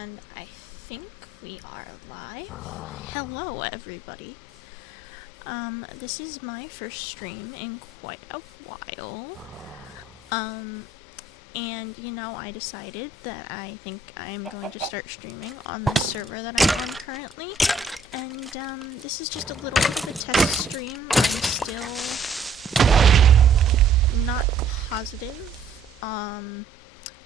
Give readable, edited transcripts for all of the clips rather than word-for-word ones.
And I think we are live. Hello, everybody. This is my first stream in quite a while. And I decided that I think I'm going to start streaming on the server that I'm on currently. And, this is just a little bit of a test stream. I'm still not positive.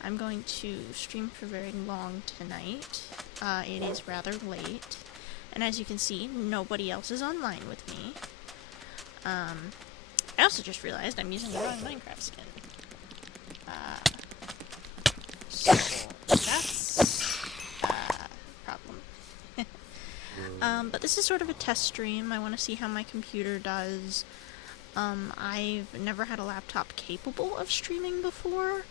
I'm going to stream for very long tonight. It is rather late. And as you can see, nobody else is online with me. I also just realized I'm using the wrong Minecraft skin. So that's a problem. But this is sort of a test stream. I want to see how my computer does. I've never had a laptop capable of streaming before,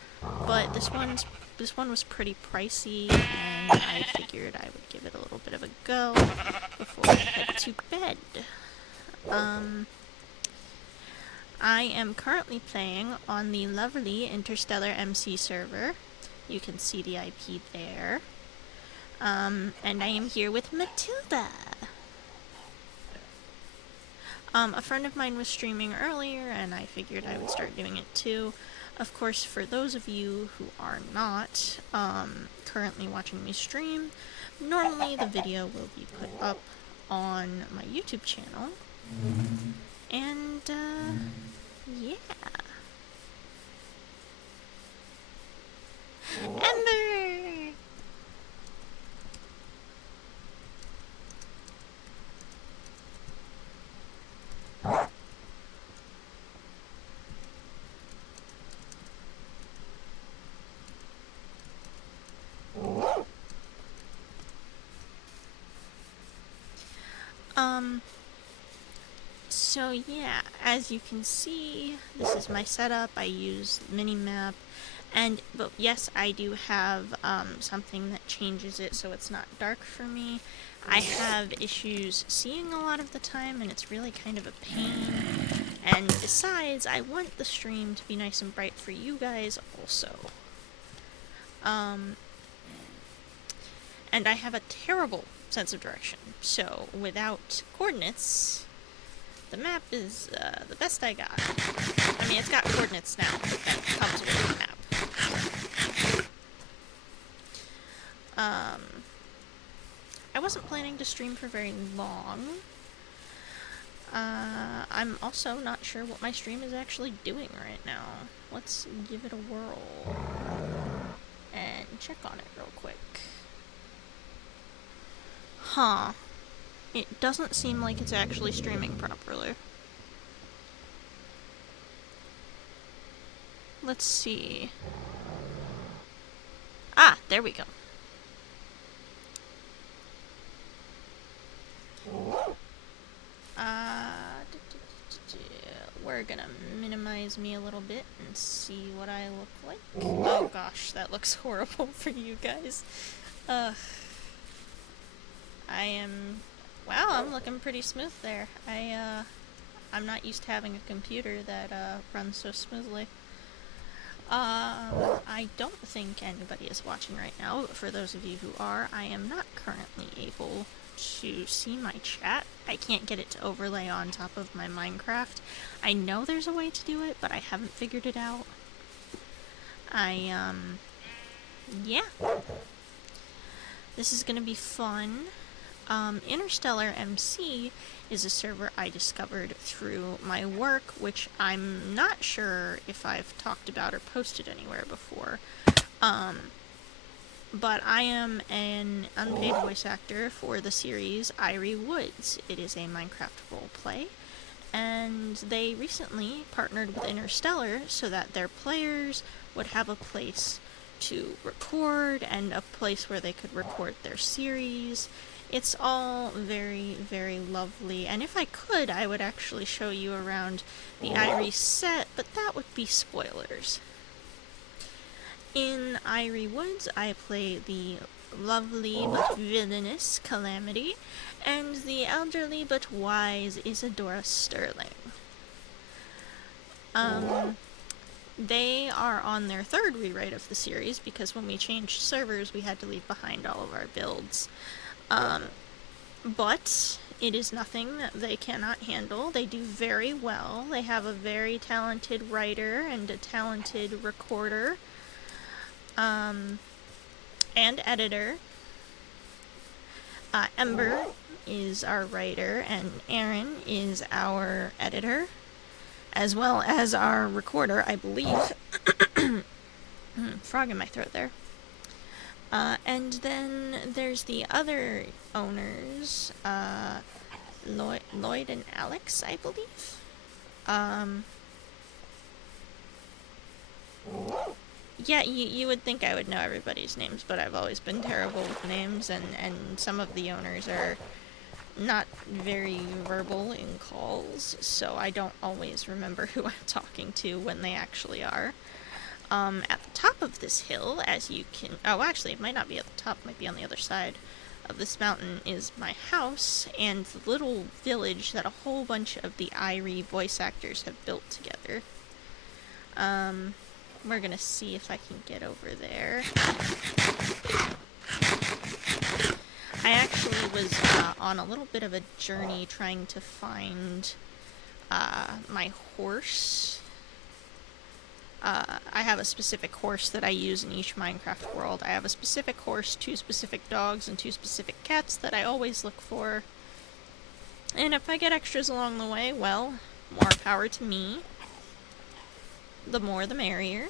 but this one was pretty pricey, and I figured I would give it a little bit of a go before I head to bed. I am currently playing on the lovely Interstellar MC server. You can see the IP there. And I am here with Matilda. A friend of mine was streaming earlier, and I figured I would start doing it too. Of course, for those of you who are not currently watching me stream, normally the video will be put up on my YouTube channel. And, yeah. Ember! So yeah, as you can see, this is my setup. I use Minimap, but yes, I do have something that changes it so it's not dark for me. I have issues seeing a lot of the time, and it's really kind of a pain. And besides, I want the stream to be nice and bright for you guys also. And I have a terrible sense of direction, so without coordinates, the map is the best I got. I mean, it's got coordinates now, but that comes with the map. I wasn't planning to stream for very long. I'm also not sure what my stream is actually doing right now. Let's give it a whirl and check on it real quick. Huh. It doesn't seem like it's actually streaming properly. Let's see. Ah, there we go. We're gonna minimize me a little bit and see what I look like. Oh gosh, that looks horrible for you guys. Wow, I'm looking pretty smooth there. I'm not used to having a computer that, runs so smoothly. I don't think anybody is watching right now, but for those of you who are, I am not currently able to see my chat. I can't get it to overlay on top of my Minecraft. I know there's a way to do it, but I haven't figured it out. Yeah. This is gonna be fun. Interstellar MC is a server I discovered through my work, which I'm not sure if I've talked about or posted anywhere before. But I am an unpaid voice actor for the series Irie Woods. It is a Minecraft roleplay, and they recently partnered with Interstellar so that their players would have a place to record and a place where they could record their series. It's all very, very lovely, and if I could, I would actually show you around the Irie set, but that would be spoilers. In Irie Woods, I play the lovely but villainous Calamity, and the elderly but wise Isadora Sterling. they are on their third rewrite of the series because when we changed servers, we had to leave behind all of our builds. But it is nothing that they cannot handle. They do very well. They have a very talented writer and a talented recorder and editor. Ember is our writer, and Aaron is our editor, as well as our recorder, I believe. Frog in my throat there. And then there's the other owners, Lloyd and Alex, I believe. Yeah, you would think I would know everybody's names, but I've always been terrible with names, and some of the owners are not very verbal in calls, so I don't always remember who I'm talking to when they actually are. At the top of this hill, as you can... Oh, actually, it might not be at the top, it might be on the other side of this mountain, is my house, and the little village that a whole bunch of the Irie voice actors have built together. We're gonna see if I can get over there. I actually was on a little bit of a journey trying to find my horse. I have a specific horse that I use in each Minecraft world. I have a specific horse, 2 specific dogs, and 2 specific cats that I always look for. And if I get extras along the way, well, more power to me. The more the merrier.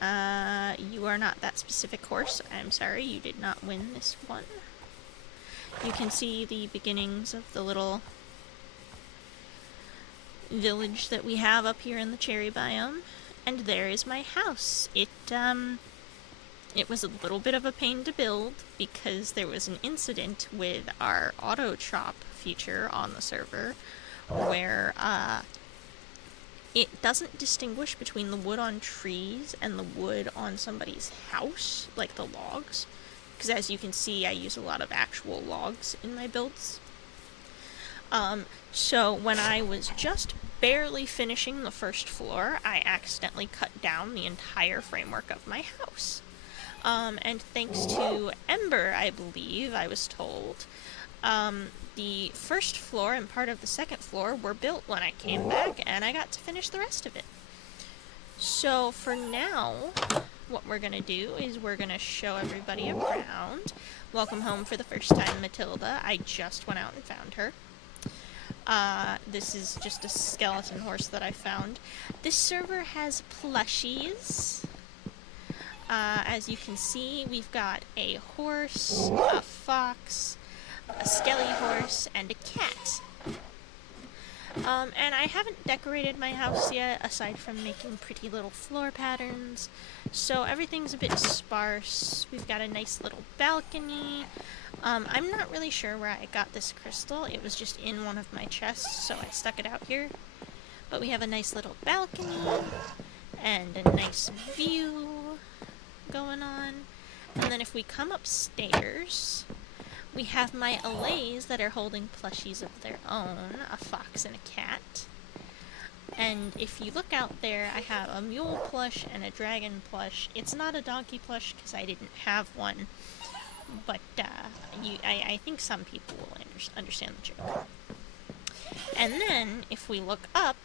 You are not that specific horse. I'm sorry, you did not win this one. You can see the beginnings of the little village that we have up here in the cherry biome. And there is my house. It was a little bit of a pain to build because there was an incident with our auto chop feature on the server where it doesn't distinguish between the wood on trees and the wood on somebody's house, like the logs. Because as you can see, I use a lot of actual logs in my builds. So when I was just barely finishing the first floor, I accidentally cut down the entire framework of my house. And thanks to Ember, I believe, I was told, the first floor and part of the second floor were built when I came back, and I got to finish the rest of it. So for now, what we're gonna do is we're gonna show everybody around. Welcome home for the first time, Matilda. I just went out and found her. This is just a skeleton horse that I found. This server has plushies. As you can see, we've got a horse, a fox, a skelly horse, and a cat. And I haven't decorated my house yet, aside from making pretty little floor patterns, so everything's a bit sparse. We've got a nice little balcony. I'm not really sure where I got this crystal. It was just in one of my chests, so I stuck it out here. But we have a nice little balcony, and a nice view going on. And then if we come upstairs, we have my allays that are holding plushies of their own, a fox and a cat. And if you look out there, I have a mule plush and a dragon plush. It's not a donkey plush because I didn't have one, but I think some people will understand the joke. And then, if we look up,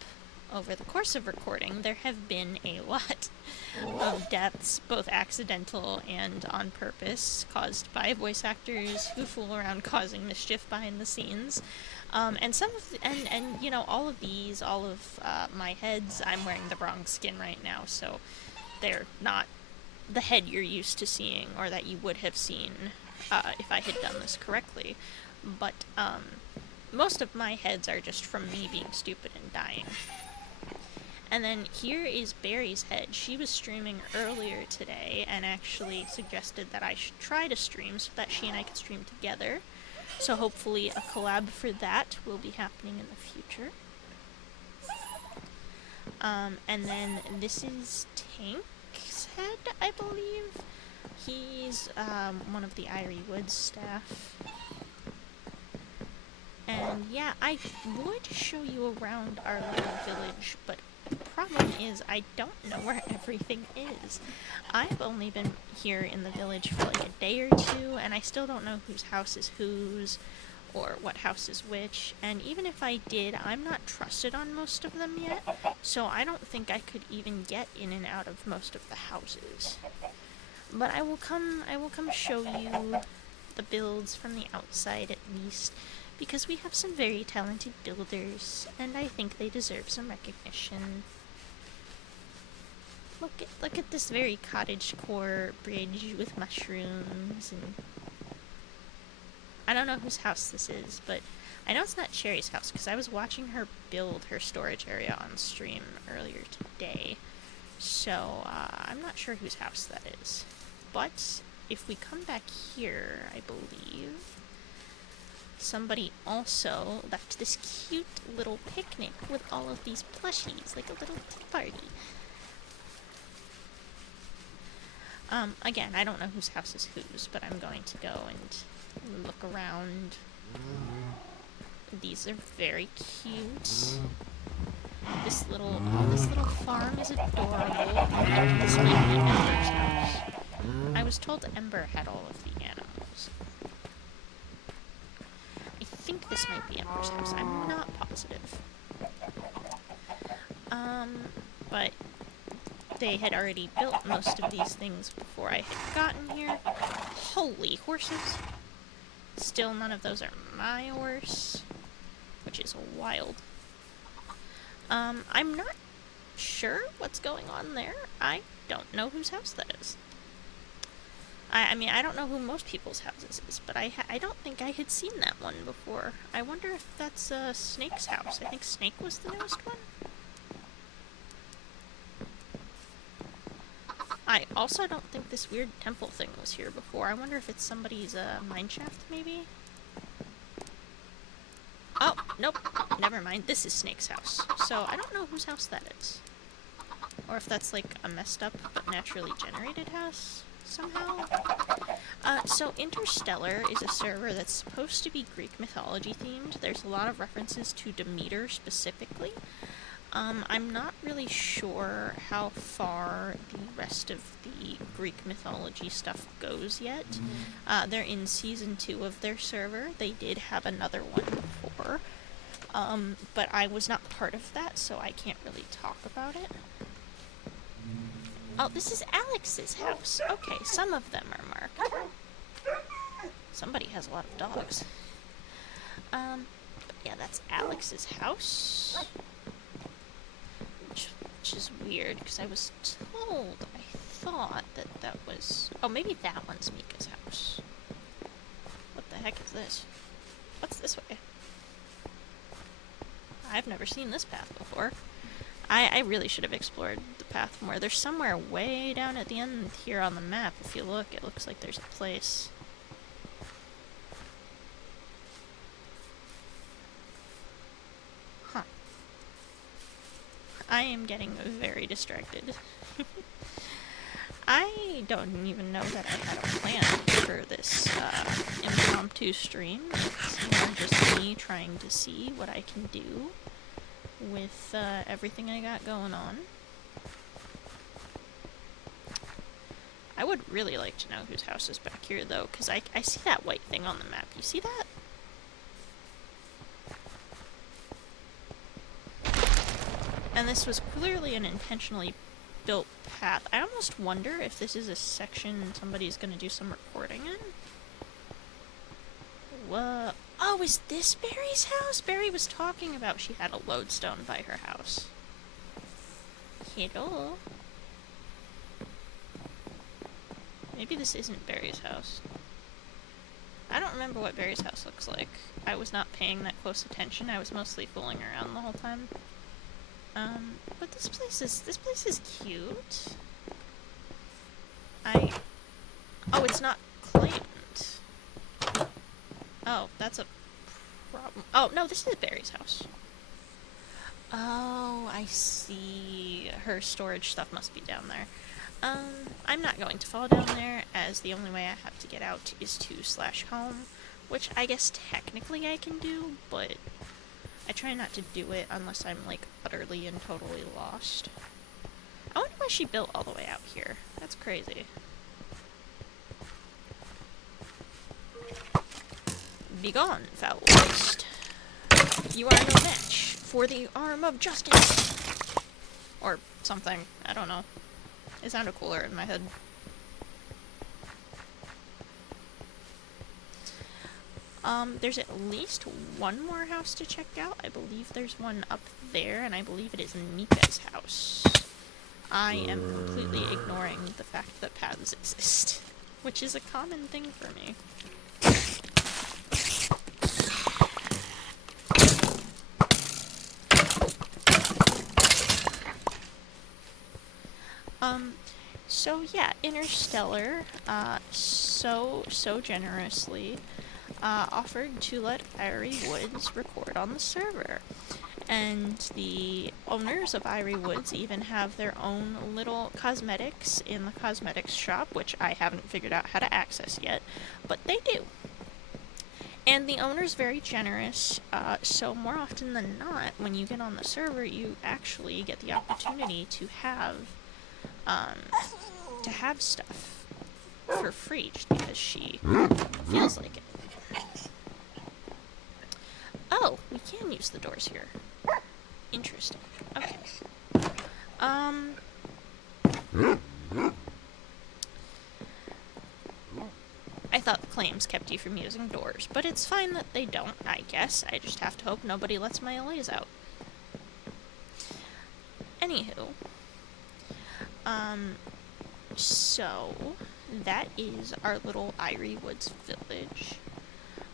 over the course of recording, there have been a lot of deaths, both accidental and on purpose, caused by voice actors who fool around causing mischief behind the scenes. And some of and you know, all of these, all of my heads, I'm wearing the wrong skin right now, so they're not the head you're used to seeing, or that you would have seen if I had done this correctly. But most of my heads are just from me being stupid and dying. And then here is Barry's head. She was streaming earlier today and actually suggested that I should try to stream so that she and I could stream together. So hopefully a collab for that will be happening in the future. And then this is Tank's head, I believe. He's one of the Irie Woods staff. And yeah, I would show you around our little village, but problem is I don't know where everything is. I've only been here in the village for like a day or two, and I still don't know whose house is whose, or what house is which, and even if I did, I'm not trusted on most of them yet, so I don't think I could even get in and out of most of the houses. But I will come show you the builds from the outside at least, because we have some very talented builders, and I think they deserve some recognition. Look at this very cottagecore bridge with mushrooms, and I don't know whose house this is, but I know it's not Cherry's house because I was watching her build her storage area on stream earlier today. So I'm not sure whose house that is. But if we come back here, I believe somebody also left this cute little picnic with all of these plushies, like a little tea party. Again, I don't know whose house is whose, but I'm going to go and look around. These are very cute. This little farm is adorable. I think this might be Ember's house. I was told Ember had all of the animals. I think this might be Ember's house. I'm not positive. But they had already built most of these things before I had gotten here. Holy horses! Still, none of those are my horse, which is wild. I'm not sure what's going on there. I don't know whose house that is. I mean, I don't know who most people's houses is, but I don't think I had seen that one before. I wonder if that's Snake's house. I think Snake was the newest one. I also don't think this weird temple thing was here before. I wonder if it's somebody's mineshaft, maybe? Oh, nope. Never mind. This is Snake's house. So I don't know whose house that is. Or if that's like a messed up but naturally generated house somehow. So Interstellar is a server that's supposed to be Greek mythology themed. There's a lot of references to Demeter specifically. I'm not really sure how far the rest of the Greek mythology stuff goes yet. They're in Season 2 of their server. They did have another one before, but I was not part of that, so I can't really talk about it. Oh, this is Alex's house. Okay, some of them are marked. Somebody has a lot of dogs. But yeah, that's Alex's house. Which is weird, because I was told, I thought that was... Oh, maybe that one's Mika's house. What the heck is this? What's this way? I've never seen this path before. I really should have explored the path more. There's somewhere way down at the end here on the map. If you look, it looks like there's a place. Huh. I am getting very distracted. I don't even know that I had a plan for this impromptu stream. It's more just me trying to see what I can do with everything I got going on. I would really like to know whose house is back here, though, because I see that white thing on the map. You see that? And this was clearly an intentionally built path. I almost wonder if this is a section somebody's gonna do some recording in. Whoa. Oh, is this Barry's house? Barry was talking about she had a lodestone by her house. Hello? Maybe this isn't Barry's house. I don't remember what Barry's house looks like. I was not paying that close attention. I was mostly fooling around the whole time. But this place is cute. Oh, it's not claimed. Oh, that's a problem. Oh, no, this is Barry's house. Oh, I see. Her storage stuff must be down there. I'm not going to fall down there, as the only way I have to get out is to /home, which I guess technically I can do, but I try not to do it unless I'm, like, utterly and totally lost. I wonder why she built all the way out here. That's crazy. Begone, foul beast. You are no match for the arm of justice. Or something. I don't know. It sounded cooler in my head. There's at least one more house to check out. I believe there's one up there, and I believe it is Nika's house. I am completely ignoring the fact that paths exist, which is a common thing for me. So yeah, Interstellar, so generously, offered to let Irie Woods record on the server. And the owners of Irie Woods even have their own little cosmetics in the cosmetics shop, which I haven't figured out how to access yet, but they do. And the owner's very generous, so more often than not, when you get on the server, you actually get the opportunity to have stuff for free, just because she feels like it. Oh, we can use the doors here. Interesting. Okay. I thought the claims kept you from using doors, but it's fine that they don't, I guess. I just have to hope nobody lets my allays out. Anywho. So, that is our little Irie Woods village.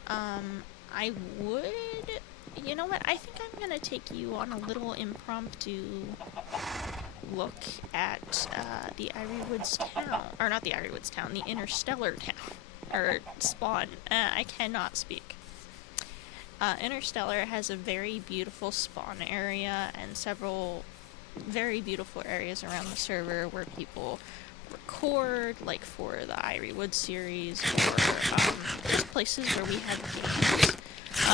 I would... You know what? I think I'm gonna take you on a little impromptu look at the Irie Woods town. Or not the Irie Woods town, the Interstellar town. Or spawn. I cannot speak. Interstellar has a very beautiful spawn area and several very beautiful areas around the server where people record, like for the Irie Woods series, or there's places where we had games.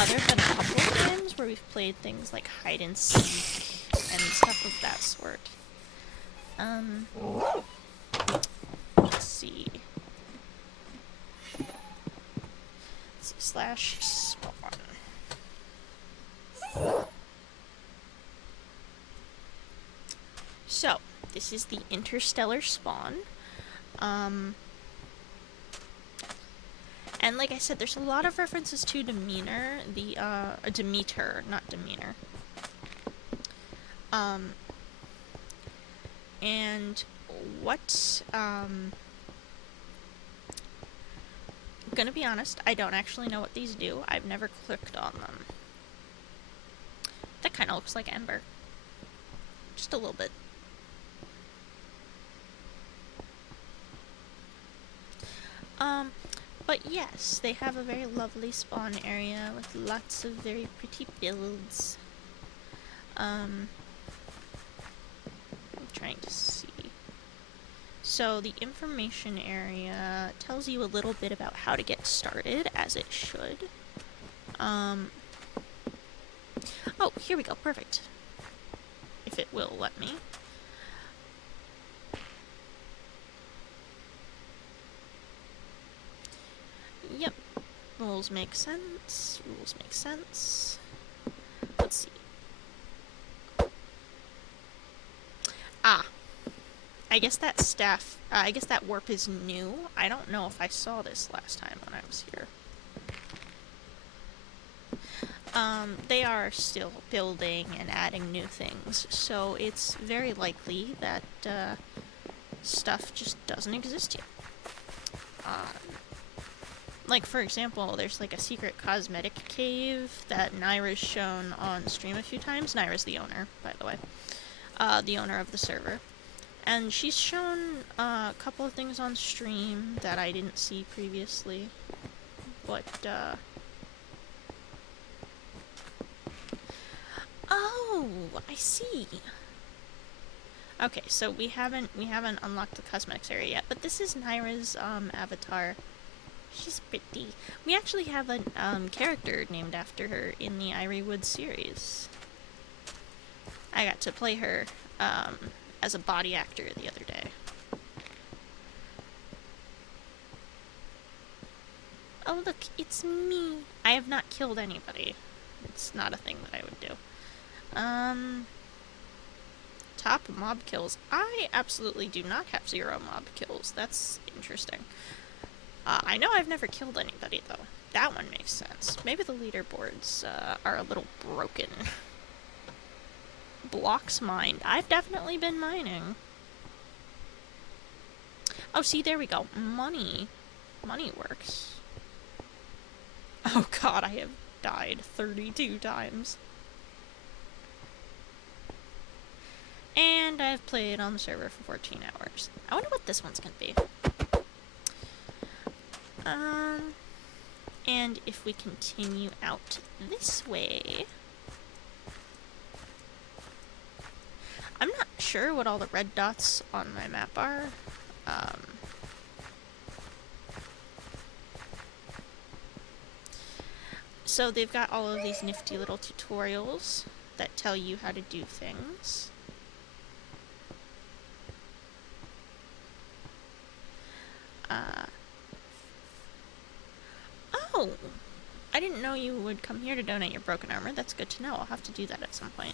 There have been a couple of times where we've played things like hide and seek and stuff of that sort. Let's see. Slash spawn. So, this is the Interstellar spawn. And like I said, there's a lot of references to Demeanor, Demeter, not Demeanor. And what, gonna be honest, I don't actually know what these do. I've never clicked on them. That kind of looks like Ember. Just a little bit. But yes, they have a very lovely spawn area with lots of very pretty builds. I'm trying to see. So the information area tells you a little bit about how to get started, as it should. Oh, here we go, perfect. If it will let me. Yep. Rules make sense. Rules make sense. Let's see. Ah. I guess that I guess that warp is new. I don't know if I saw this last time when I was here. They are still building and adding new things, so it's very likely that, stuff just doesn't exist yet. Like, for example, there's like a secret cosmetic cave that Naira's shown on stream a few times. Naira's the owner, by the way. The owner of the server. And she's shown a couple of things on stream that I didn't see previously. But, oh, I see. Okay, so we haven't unlocked the cosmetics area yet, but this is Naira's, avatar. She's pretty. We actually have a character named after her in the Irie Woods series. I got to play her as a body actor the other day. Oh look, it's me. I have not killed anybody. It's not a thing that I would do. Top mob kills. I absolutely do not have 0 mob kills. That's interesting. I know I've never killed anybody, though. That one makes sense. Maybe the leaderboards are a little broken. Blocks mined. I've definitely been mining. Oh, see, there we go. Money. Money works. Oh god, I have died 32 times. And I've played on the server for 14 hours. I wonder what this one's gonna be. And if we continue out this way... I'm not sure what all the red dots on my map are. So they've got all of these nifty little tutorials that tell you how to do things. Oh! I didn't know you would come here to donate your broken armor. That's good to know. I'll have to do that at some point.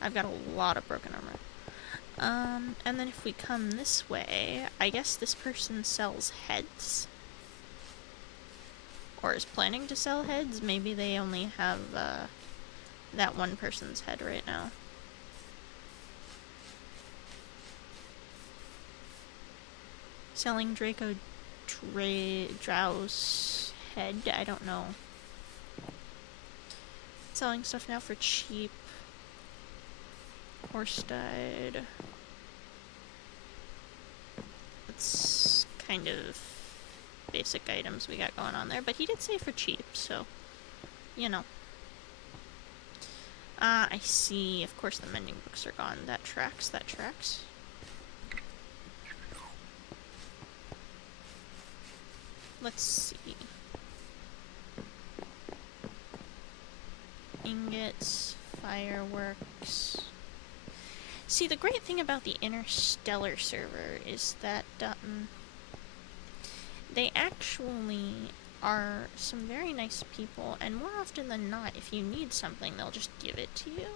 I've got a lot of broken armor. And then if we come this way, I guess this person sells heads? Or is planning to sell heads? Maybe they only have, that one person's head right now. Selling Draco Drow's head? I don't know. Selling stuff now for cheap. Horse died. It's kind of basic items we got going on there, but he did say for cheap, so, you know. I see. Of course the mending books are gone. That tracks, that tracks. Let's see. Ingots, fireworks. See, the great thing about the Interstellar server is that, they actually are some very nice people, and more often than not, if you need something, they'll just give it to you.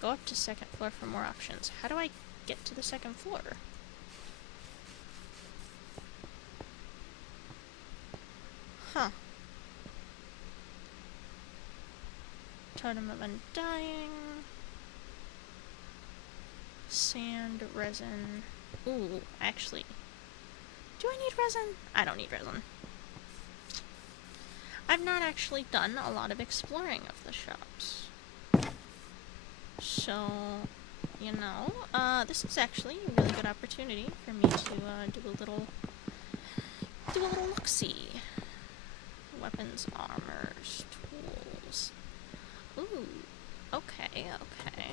Go up to 2nd floor for more options. How do I get to the 2nd floor? Huh. Totem of Undying. Sand, resin. Ooh, actually. Do I need resin? I don't need resin. I've not actually done a lot of exploring of the shops. So, you know, this is actually a really good opportunity for me to do a little look-see. Weapons, armors, tools. Ooh, okay, okay.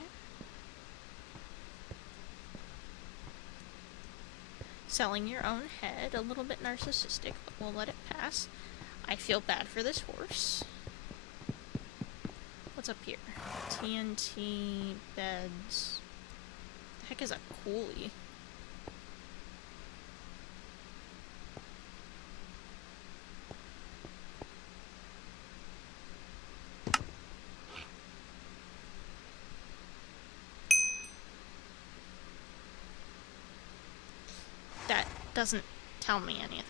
Selling your own head, a little bit narcissistic, but we'll let it pass. I feel bad for this horse. What's up here? TNT beds. The heck is a coolie? That doesn't tell me anything.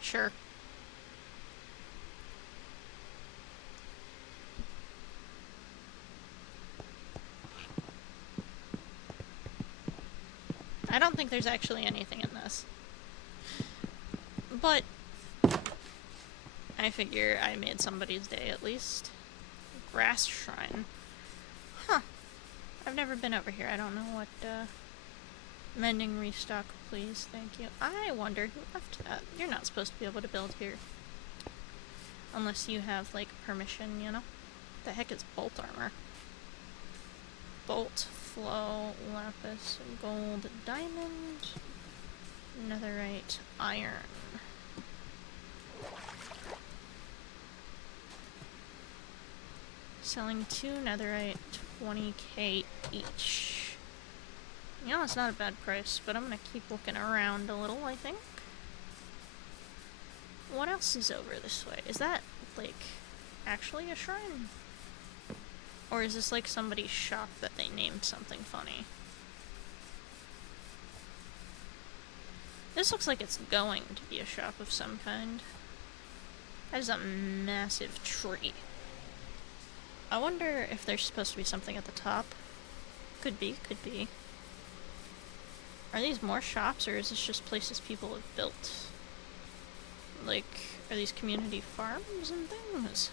Sure. I don't think there's actually anything in this. But I figure I made somebody's day at least. Grass shrine. Huh. I've never been over here. I don't know what, mending restock, please. Thank you. I wonder who left that. You're not supposed to be able to build here. Unless you have, like, permission, you know? The heck is bolt armor? Bolt flow, lapis, gold, diamond, netherite, iron. Selling 2 netherite, 20k each. You know, it's not a bad price, but I'm gonna keep looking around a little, I think. What else is over this way? Is that, like, actually a shrine? Or is this like somebody's shop that they named something funny? This looks like it's going to be a shop of some kind. That is a massive tree. I wonder if there's supposed to be something at the top. Could be, could be. Are these more shops, or is this just places people have built? Like, are these community farms and things?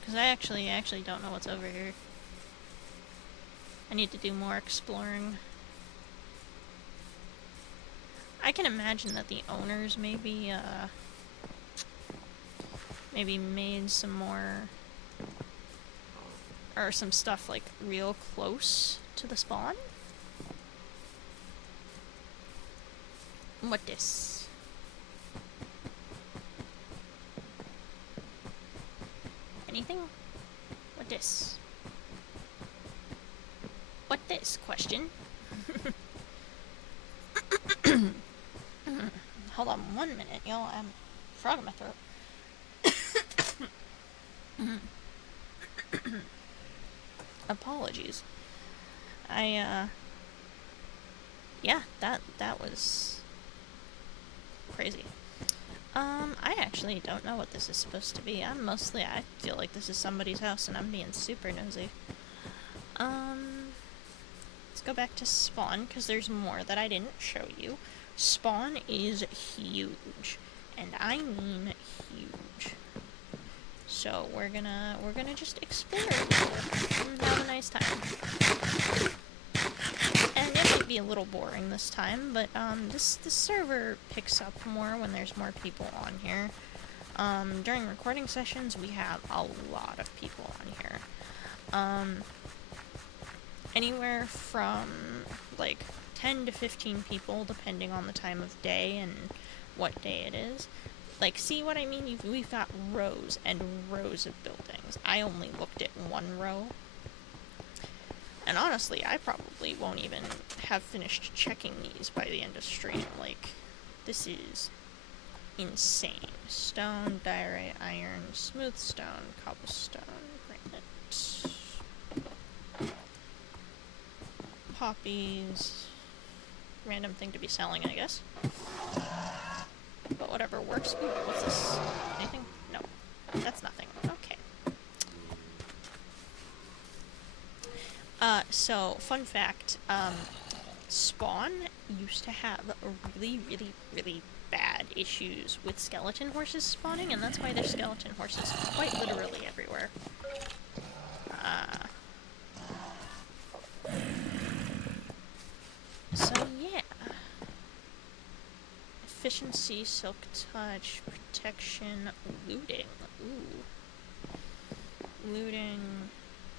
Because I actually don't know what's over here. I need to do more exploring. I can imagine that the owners maybe made some more, or some stuff like real close to the spawn. What this? Anything? What this? What this? Question. Hold on 1 minute, y'all. I'm frog in my throat. Apologies. Yeah, that was crazy. I actually don't know what this is supposed to be. I feel like this is somebody's house and I'm being super nosy. Let's go back to spawn, because there's more that I didn't show you. Spawn is huge, and I mean huge. So we're gonna just explore and have a nice time. And it might be a little boring this time, but this server picks up more when there's more people on here. During recording sessions, we have a lot of people on here. Anywhere from like 10 to 15 people, depending on the time of day and what day it is. Like, see what I mean? We've got rows and rows of buildings. I only looked at one row. And honestly, I probably won't even have finished checking these by the end of stream. Like, this is insane. Stone, diorite, iron, smooth stone, cobblestone, granite, poppies. Random thing to be selling, I guess. But whatever works. Ooh, what's this? Anything? No. That's nothing. Okay. So, fun fact, Spawn used to have really, really, really bad issues with skeleton horses spawning, and that's why there's skeleton horses quite literally everywhere. So yeah. Efficiency, silk touch, protection, looting. Ooh. Looting,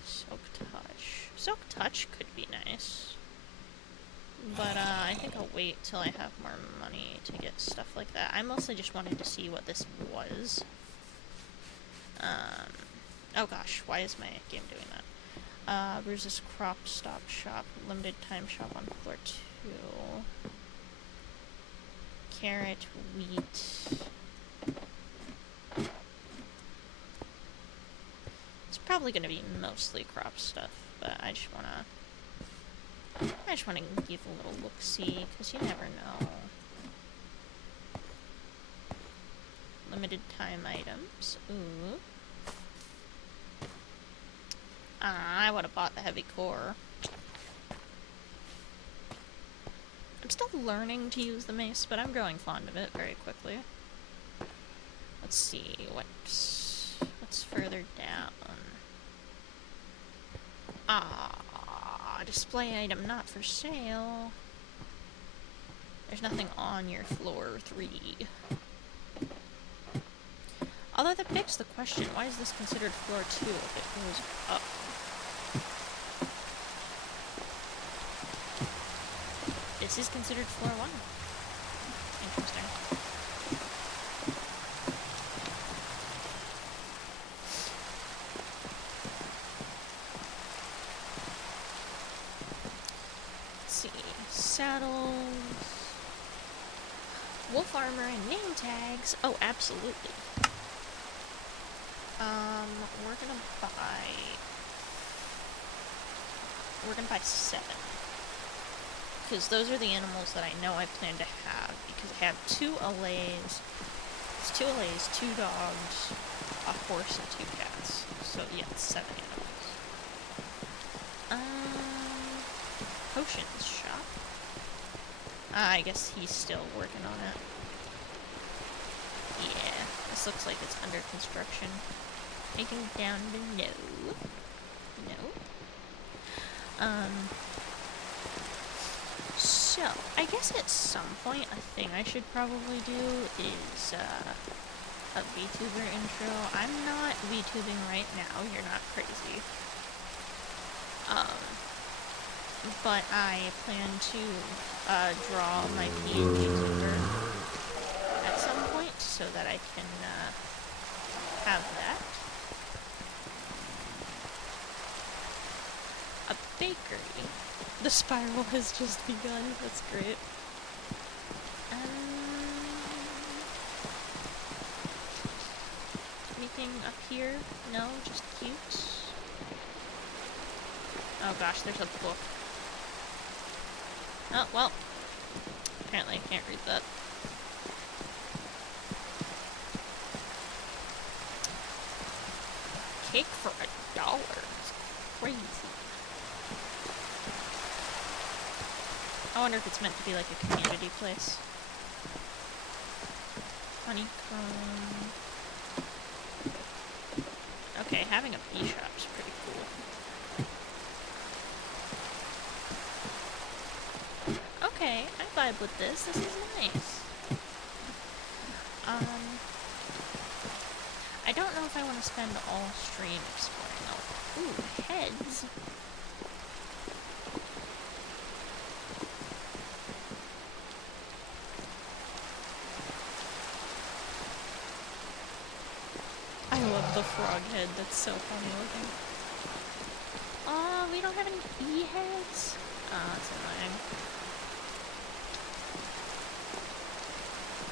silk touch. Silk touch could be nice. But I think I'll wait till I have more money to get stuff like that. I mostly just wanted to see what this was. Oh gosh, why is my game doing that? Bruce's crop stop shop, limited time shop on floor 2. Carrot, wheat. It's probably gonna be mostly crop stuff, but I just wanna give a little look-see, because you never know. Limited time items. Ooh. I would have bought the heavy core. I'm still learning to use the mace, but I'm growing fond of it very quickly. Let's see, what's further down? Display item not for sale. There's nothing on your floor 3. Although that begs the question, why is this considered floor 2 if it goes up? This is considered floor 1. Interesting. Let's see. Saddles. Wolf armor and name tags. Oh, absolutely. We're gonna buy 7. Because those are the animals that I know I plan to have. Because I have 2 allays. It's 2 allays, 2 dogs, a horse, and 2 cats. So yeah, it's 7 animals. Potions shop. I guess he's still working on it. Yeah, this looks like it's under construction. Taking down below. No. So, I guess at some point a thing I should probably do is, a VTuber intro. I'm not VTubing right now, you're not crazy. But I plan to, draw my VTuber at some point so that I can, have that. A bakery. The spiral has just begun. That's great. Anything up here? No, just cute. Oh gosh, there's a book. Oh, well. Apparently I can't read that. Cake for $1. It's crazy. I wonder if it's meant to be like a community place. Honeycomb. Okay, having a bee shop's pretty cool. Okay, I vibe with this. This is nice. I don't know if I want to spend all stream exploring. Oh, ooh, heads. I love the frog head. That's so funny looking. Aw, we don't have any bee heads? Oh, that's annoying.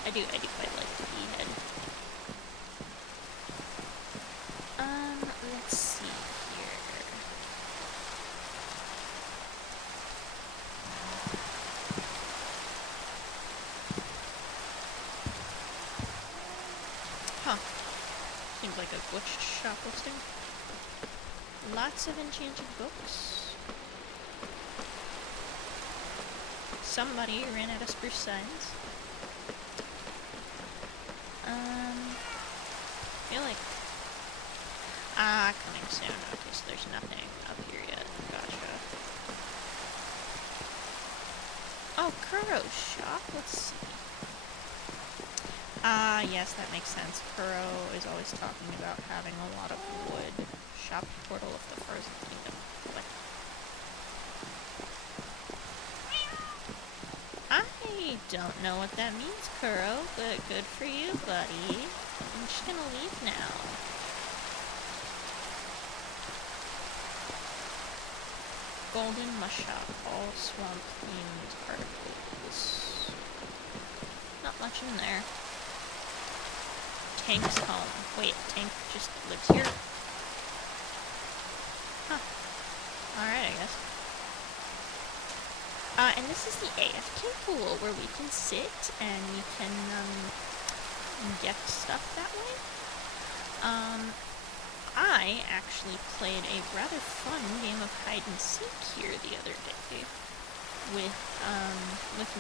I do quite like the bee head. Let's see here. Huh. Seems like a glitched shop listing. Lots of enchanted books. Somebody ran out of spruce signs. I feel like... coming soon. Okay, so there's nothing up here yet. Gotcha. Oh, Kuro's shop? Let's see. Yes, that makes sense. Kuro is always talking about having a lot of wood. Shop portal of the Frozen Kingdom. What? I don't know what that means, Kuro, but good for you, buddy. I'm just gonna leave now. Golden Mush Shop, all swamp themed articles. Not much in there. Tank's home. Wait, Tank just lives here? Huh. Alright, I guess. And this is the AFK pool where we can sit and we can, get stuff that way. I actually played a rather fun game of hide and seek here the other day with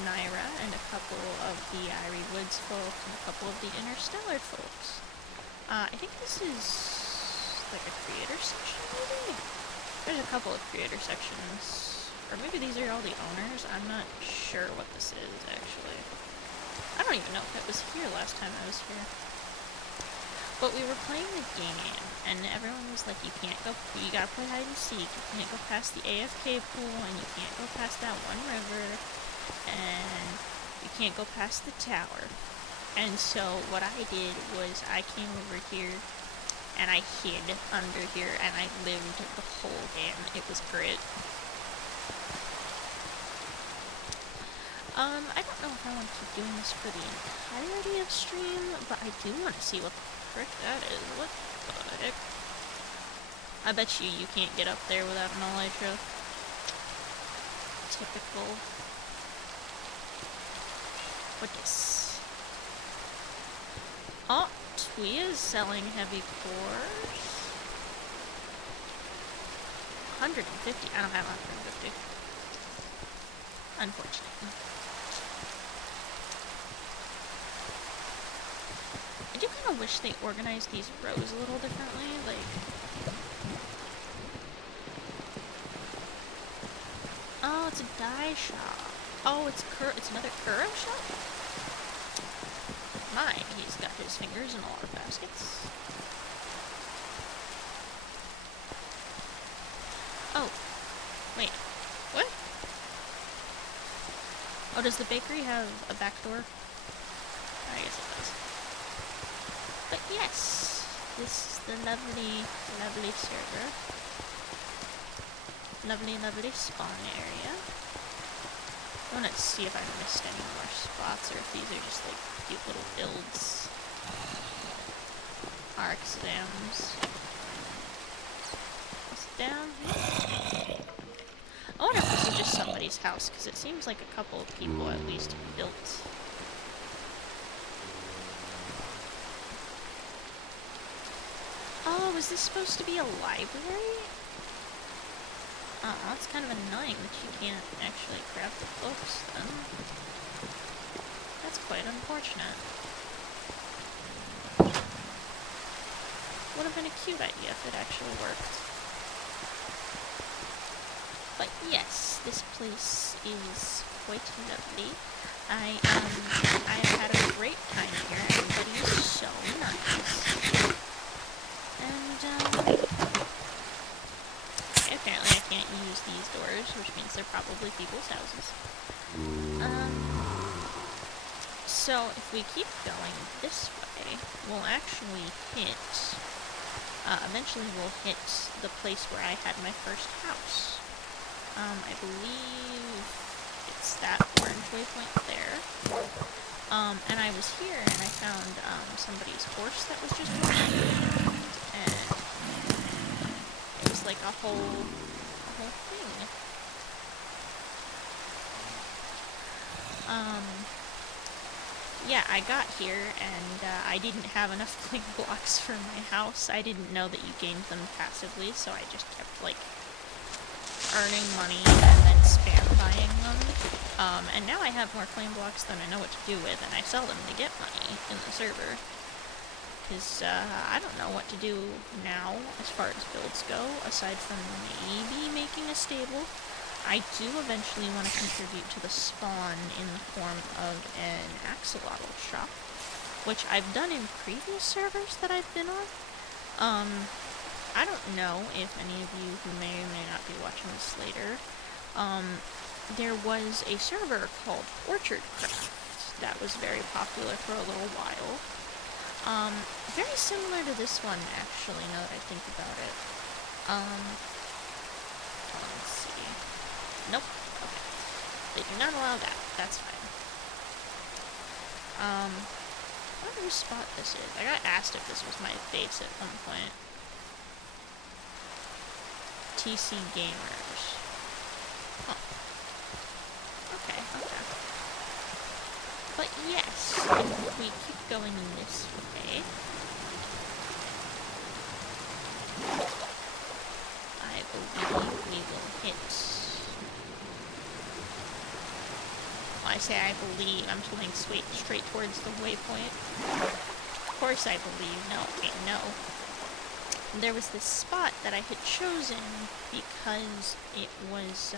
Naira and a couple of the Irie Woods folk and a couple of the Interstellar folks. I think this is like a creator section, maybe? There's a couple of creator sections. Or maybe these are all the owners. I'm not sure what this is, actually. I don't even know if it was here last time I was here. But we were playing the game, and everyone was like, you gotta play hide and seek, you can't go past the AFK pool, and you can't go past that one river. and you can't go past the tower. And so what I did was I came over here and I hid under here and I lived the whole game. It was great. I don't know if I want to keep doing this for the entirety of stream, but I do want to see what the frick that is. What the heck? I bet you can't get up there without an elytra. Typical. What is? Oh, Twee is selling heavy cores. 150. I don't have 150. Unfortunately. I do kind of wish they organized these rows a little differently, like... Oh, it's a dye shop. Oh, it's another Kuro shop? My, he's got his fingers in a lot of baskets. Oh. Wait. What? Oh, does the bakery have a back door? I guess it does. But yes, this is the lovely, lovely server. Lovely, lovely spawn area. I want to see if I missed any more spots or if these are just like cute little builds. Our exams. What's down here? I wonder if this is just somebody's house, because it seems like a couple of people at least built. Oh, is this supposed to be a library? Oh, that's kind of annoying that you can't actually grab the books, then. That's quite unfortunate. Would have been a cute idea if it actually worked. But yes, this place is quite lovely. I have had a great time here. Everybody is so nice. And, apparently I can't use these doors, which means they're probably people's houses. So if we keep going this way, we'll actually hit, eventually we'll hit the place where I had my first house. I believe it's that orange waypoint there. And I was here and I found, somebody's horse that was just running. And it was like a whole thing. Yeah, I got here and I didn't have enough clay blocks for my house. I didn't know that you gained them passively, so I just kept like earning money and then spam buying them. And now I have more clay blocks than I know what to do with, and I sell them to get money in the server. Because I don't know what to do now as far as builds go, aside from maybe making a stable. I do eventually want to contribute to the spawn in the form of an axolotl shop, which I've done in previous servers that I've been on. I don't know if any of you who may or may not be watching this later, there was a server called Orchard Craft that was very popular for a little while. Very similar to this one, actually, now that I think about it. Let's see. Nope. Okay. They do not allow that. That's fine. I wonder whose spot this is. I got asked if this was my base at one point. TC Gamers. Huh. Okay, okay. But yes, if we keep going this way, I believe we will hit... Well, I say I believe, I'm going straight towards the waypoint. Of course I believe, no, okay, no. There was this spot that I had chosen because it was,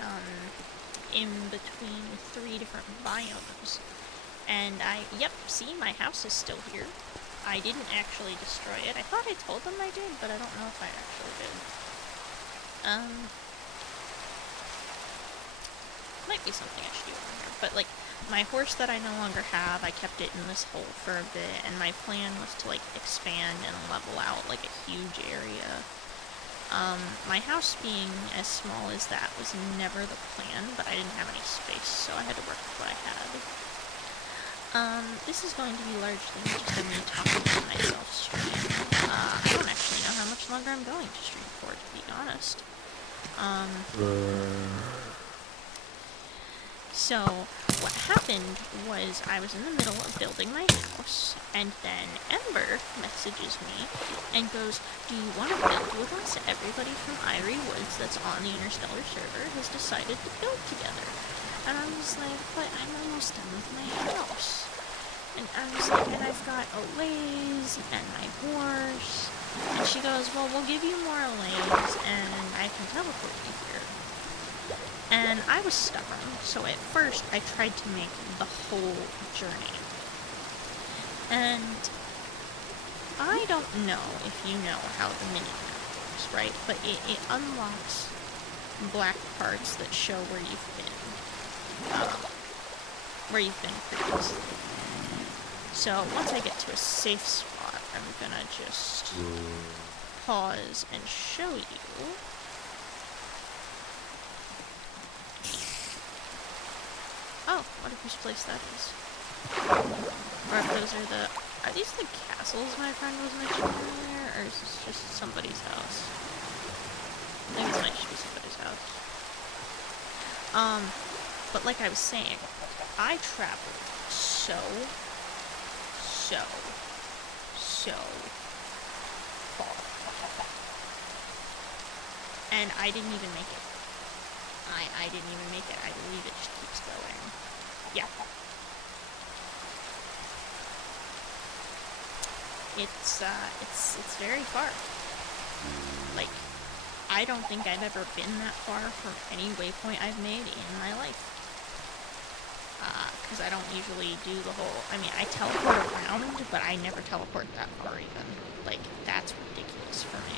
in between 3 different biomes. And yep, see, my house is still here. I didn't actually destroy it. I thought I told them I did, but I don't know if I actually did. Might probably something I should do on here. But, like, my horse that I no longer have, I kept it in this hole for a bit, and my plan was to, like, expand and level out, like, a huge area. My house being as small as that was never the plan, but I didn't have any space, so I had to work with what I had. This is going to be largely just me talking to myself stream. I don't actually know how much longer I'm going to stream for, to be honest. So, what happened was I was in the middle of building my house, and then Ember messages me and goes, "Do you want to build with us? Everybody from Irie Woods that's on the Interstellar server has decided to build together." And I was like, "But I'm almost done with my house." And I was like, "And I've got a lays and my horse." And she goes, "Well, we'll give you more lays and I can teleport you here." And I was stubborn, so at first I tried to make the whole journey. And I don't know if you know how the mini-map works, right? But it unlocks black parts that show where you've been previously. So once I get to a safe spot, I'm gonna just pause and show you. Oh, what a whose place that is. Or if those are the... Are these the castles my friend was mentioning earlier? Or is this just somebody's house? I think this might just be somebody's house. But like I was saying, I traveled so far. And I didn't even make it. I didn't even make it. I believe it just keeps going. Yeah. It's very far. Like, I don't think I've ever been that far from any waypoint I've made in my life. Because I don't usually do the whole... I mean, I teleport around, but I never teleport that far even. Like, that's ridiculous for me.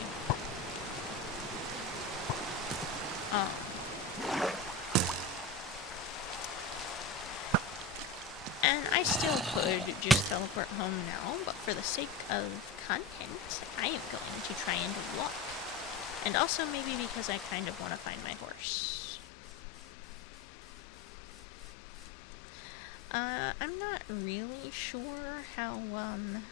And I still could just teleport home now, but for the sake of content, I am going to try and walk. And also maybe because I kind of want to find my horse. I'm not really sure how, I'm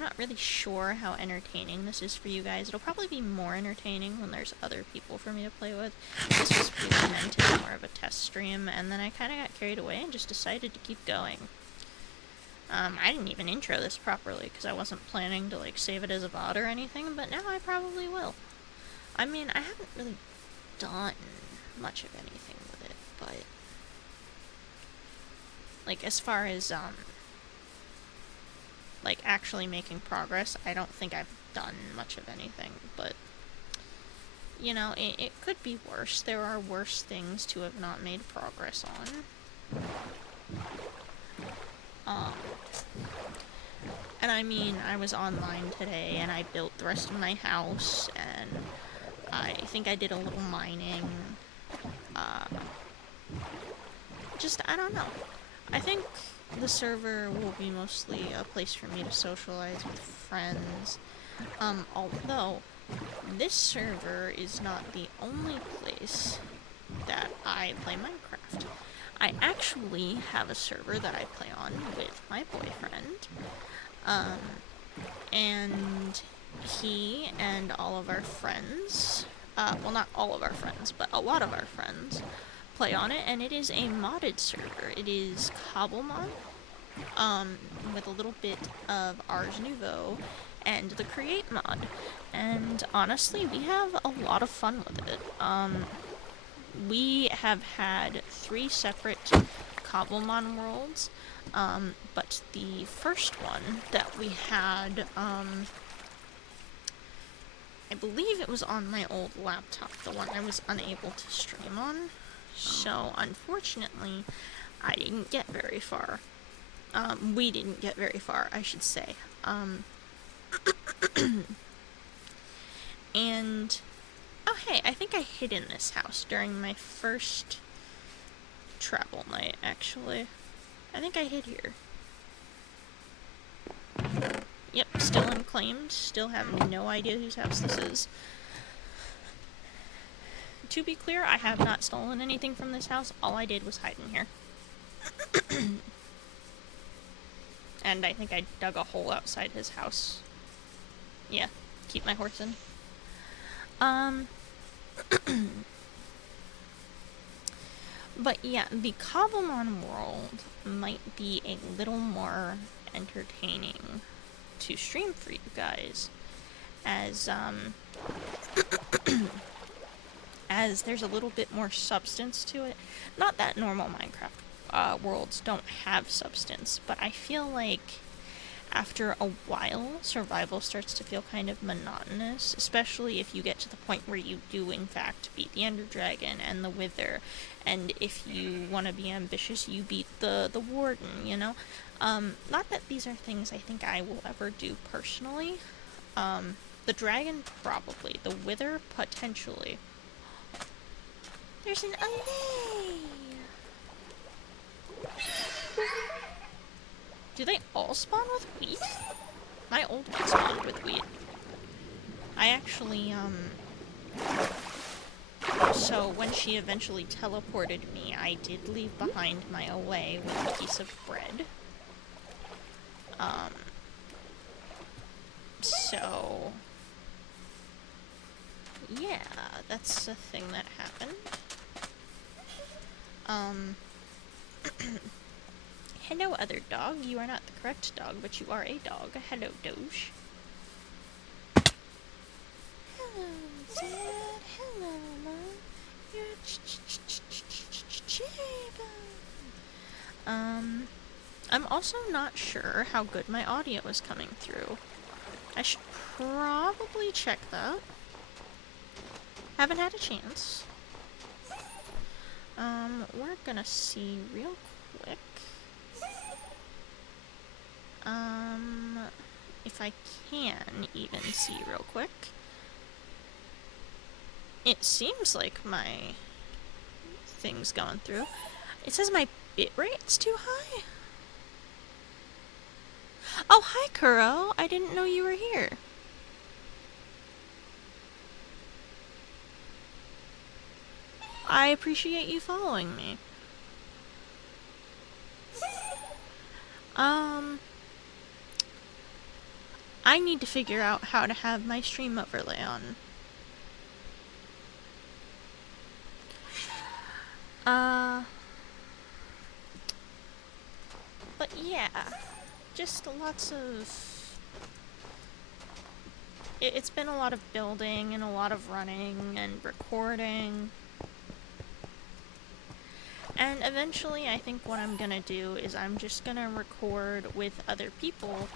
not really sure how entertaining this is for you guys. It'll probably be more entertaining when there's other people for me to play with. This was really meant to be more of a test stream, and then I kind of got carried away and just decided to keep going. I didn't even intro this properly, because I wasn't planning to, like, save it as a VOD or anything, but now I probably will. I mean, I haven't really done much of anything with it, but... Like, as far as, like, actually making progress, I don't think I've done much of anything, but, you know, it could be worse. There are worse things to have not made progress on. And I mean, I was online today, and I built the rest of my house, and I think I did a little mining. Just, I don't know. I think the server will be mostly a place for me to socialize with friends. Although, this server is not the only place that I play Minecraft. I actually have a server that I play on with my boyfriend. And he and all of our friends, well, not all of our friends, but a lot of our friends play on it, and it is a modded server. It is Cobblemon, with a little bit of Ars Nouveau and the Create mod. And honestly, we have a lot of fun with it. We have had 3 separate Cobblemon worlds, but the first one that we had, I believe it was on my old laptop, the one I was unable to stream on. So, unfortunately, I didn't get very far. We didn't get very far, I should say. And Oh hey, I think I hid in this house during my first travel night, actually. I think I hid here. Yep, still unclaimed. Still have no idea whose house this is. To be clear, I have not stolen anything from this house. All I did was hide in here. And I think I dug a hole outside his house. Yeah, keep my horse in. But yeah, the Cobblemon world might be a little more entertaining to stream for you guys, as as there's a little bit more substance to it. Not that normal Minecraft worlds don't have substance, but I feel like after a while, survival starts to feel kind of monotonous, especially if you get to the point where you do in fact beat the Ender Dragon and the Wither, and if you want to be ambitious, you beat the Warden, you know? Not that these are things I think I will ever do personally. The Dragon, probably. The Wither, potentially. There's an alley! Do they all spawn with wheat? My old one spawned with wheat. I actually, so when she eventually teleported me, I did leave behind my away with a piece of bread. So yeah, that's a thing that happened. Hello, other dog. You are not the correct dog, but you are a dog. Hello, Doge. Hello, Dad. Hello, Mom. You're I'm also not sure how good my audio is coming through. I should probably check that. Haven't had a chance. We're gonna see real quick. If I can even see real quick. It seems like my thing's going through. It says my bitrate's too high. Oh, hi, Kuro. I didn't know you were here. I appreciate you following me. I need to figure out how to have my stream overlay on. But yeah, just lots of... It's been a lot of building and a lot of running and recording. And eventually I think what I'm gonna do is I'm just gonna record with other people.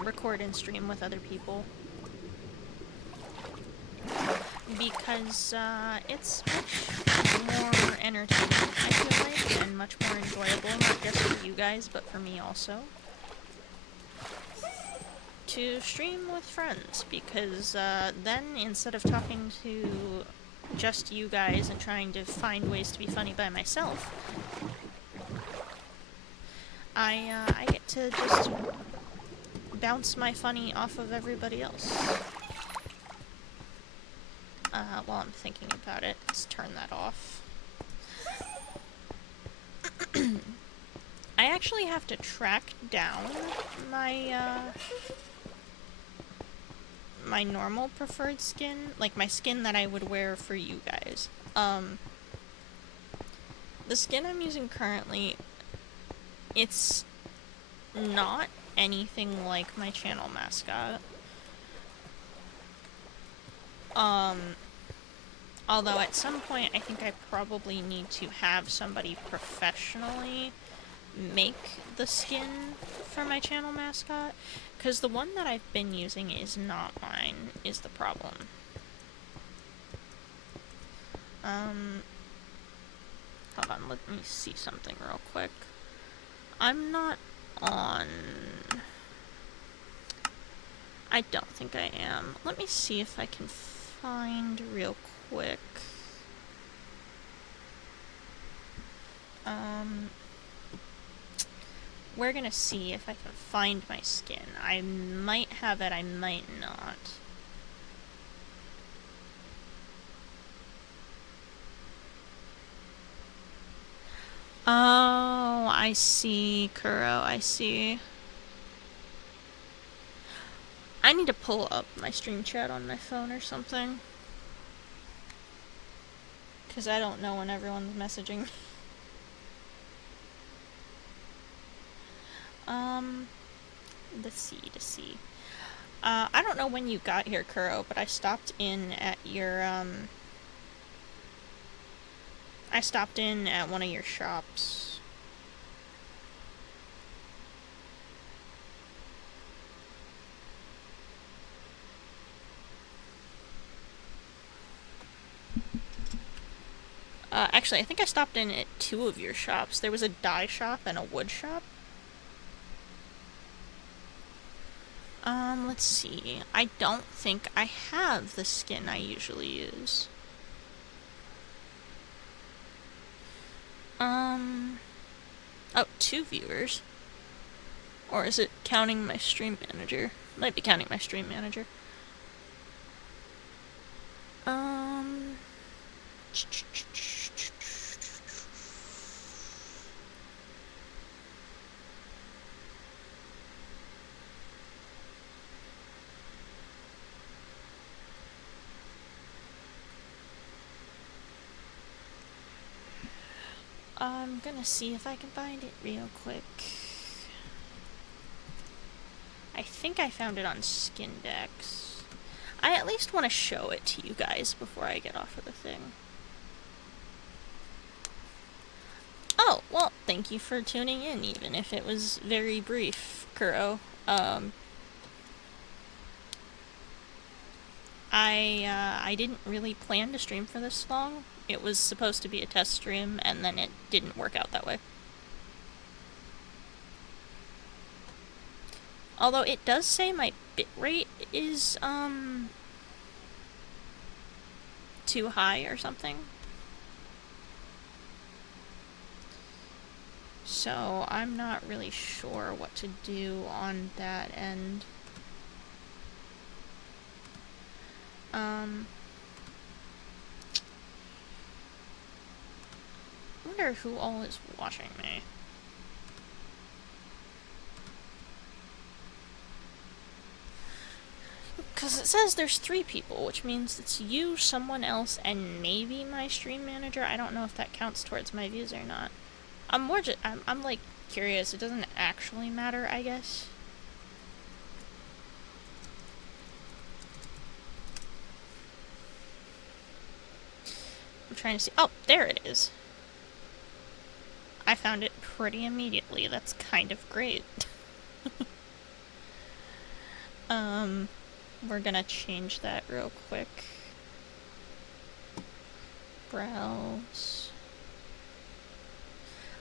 Record and stream with other people. Because, it's much more entertaining, I feel like, and much more enjoyable, not just for you guys, but for me also. To stream with friends, because, then, instead of talking to just you guys and trying to find ways to be funny by myself, I get to just bounce my funny off of everybody else. While I'm thinking about it, let's turn that off. I actually have to track down my, my normal preferred skin, like my skin that I would wear for you guys. The skin I'm using currently, it's not anything like my channel mascot. Although at some point I think I probably need to have somebody professionally make the skin for my channel mascot, because the one that I've been using is not mine, is the problem. Hold on, let me see something real quick. I'm not on... I don't think I am. Let me see if I can find real quick. We're gonna see if I can find my skin. I might have it, I might not. Oh, I see, Kuro, I see. I need to pull up my stream chat on my phone or something. Because I don't know when everyone's messaging. Let's see. I don't know when you got here, Kuro, but I stopped in at your, I stopped in at one of your shops. Actually, I think I stopped in at two of your shops. There was a dye shop and a wood shop. Let's see. I don't think I have the skin I usually use. Oh, 2 viewers. Or is it counting my stream manager? Might be counting my stream manager. I'm gonna see if I can find it real quick. I think I found it on Skindex. I at least want to show it to you guys before I get off of the thing. Oh, well, thank you for tuning in, even if it was very brief, Kuro. I didn't really plan to stream for this long. It was supposed to be a test stream, and then it didn't work out that way. Although it does say my bitrate is, too high or something. So I'm not really sure what to do on that end. I wonder who all is watching me. Because it says there's 3 people, which means it's you, someone else, and maybe my stream manager. I don't know if that counts towards my views or not. I'm like curious. It doesn't actually matter, I guess. I'm trying to see. Oh, there it is. I found it pretty immediately. That's kind of great. We're gonna change that real quick. Browse.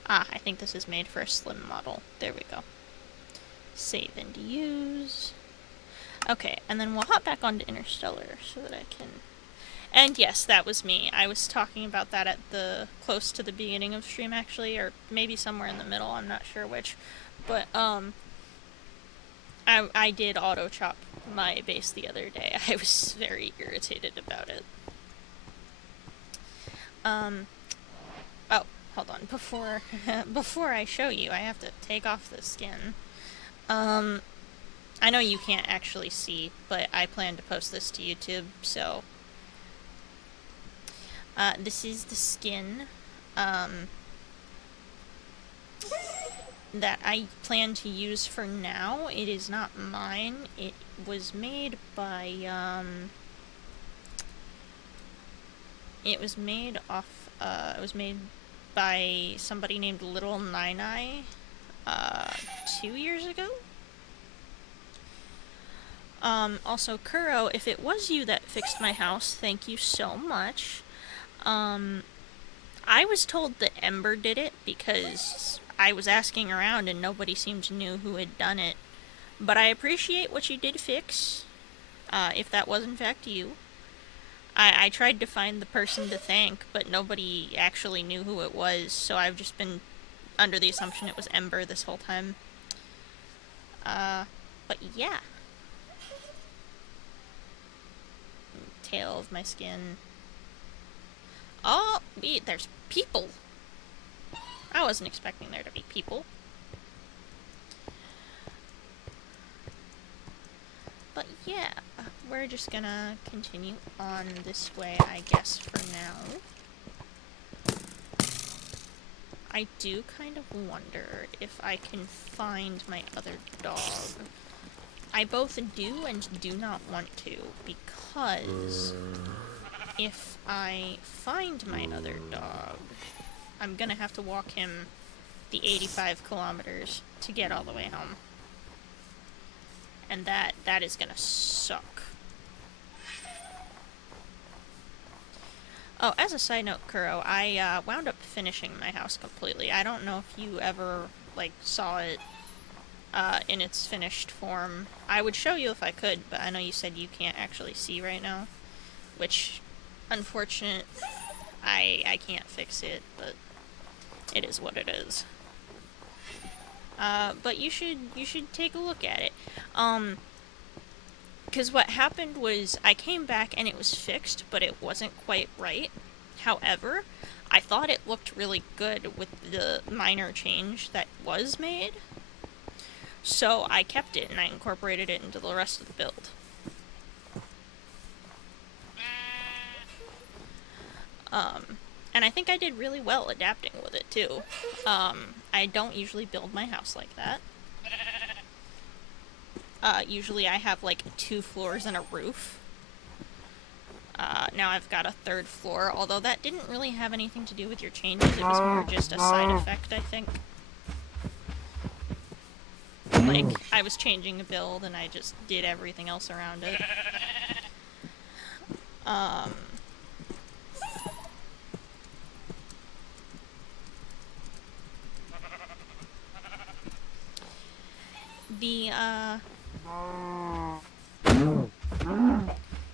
Ah, I think this is made for a slim model. There we go. Save and use. Okay, and then we'll hop back onto Interstellar so that I can... And yes, that was me. I was talking about that at the... close to the beginning of stream, actually, or maybe somewhere in the middle, I'm not sure which. But, I did auto-chop my base the other day. I was very irritated about it. Oh, hold on. Before I show you, I have to take off the skin. I know you can't actually see, but I plan to post this to YouTube, so... this is the skin, that I plan to use for now. It is not mine. It was made by, it was made by somebody named Little Nine 2 years ago. Also, Kuro, if it was you that fixed my house, thank you so much. I was told that Ember did it because I was asking around and nobody seemed to know who had done it. But I appreciate what you did fix, if that was in fact you. I tried to find the person to thank, but nobody actually knew who it was, so I've just been under the assumption it was Ember this whole time. But yeah. Tail of my skin. Oh, there's people. I wasn't expecting there to be people. But yeah, we're just gonna continue on this way, I guess, for now. I do kind of wonder if I can find my other dog. I both do and do not want to, because if I find my other dog, I'm gonna have to walk him the 85 kilometers to get all the way home. And that is gonna suck. Oh, as a side note, Kuro, I wound up finishing my house completely. I don't know if you ever, like, saw it in its finished form. I would show you if I could, but I know you said you can't actually see right now. Which, unfortunate, I can't fix it, but it is what it is. But you should take a look at it. Because what happened was I came back and it was fixed, but it wasn't quite right. However, I thought it looked really good with the minor change that was made. So I kept it and I incorporated it into the rest of the build. And I think I did really well adapting with it too. I don't usually build my house like that. Usually I have like 2 floors and a roof. Now I've got a 3rd floor, although that didn't really have anything to do with your changes, it was more just a side effect, I think. Like, I was changing a build and I just did everything else around it.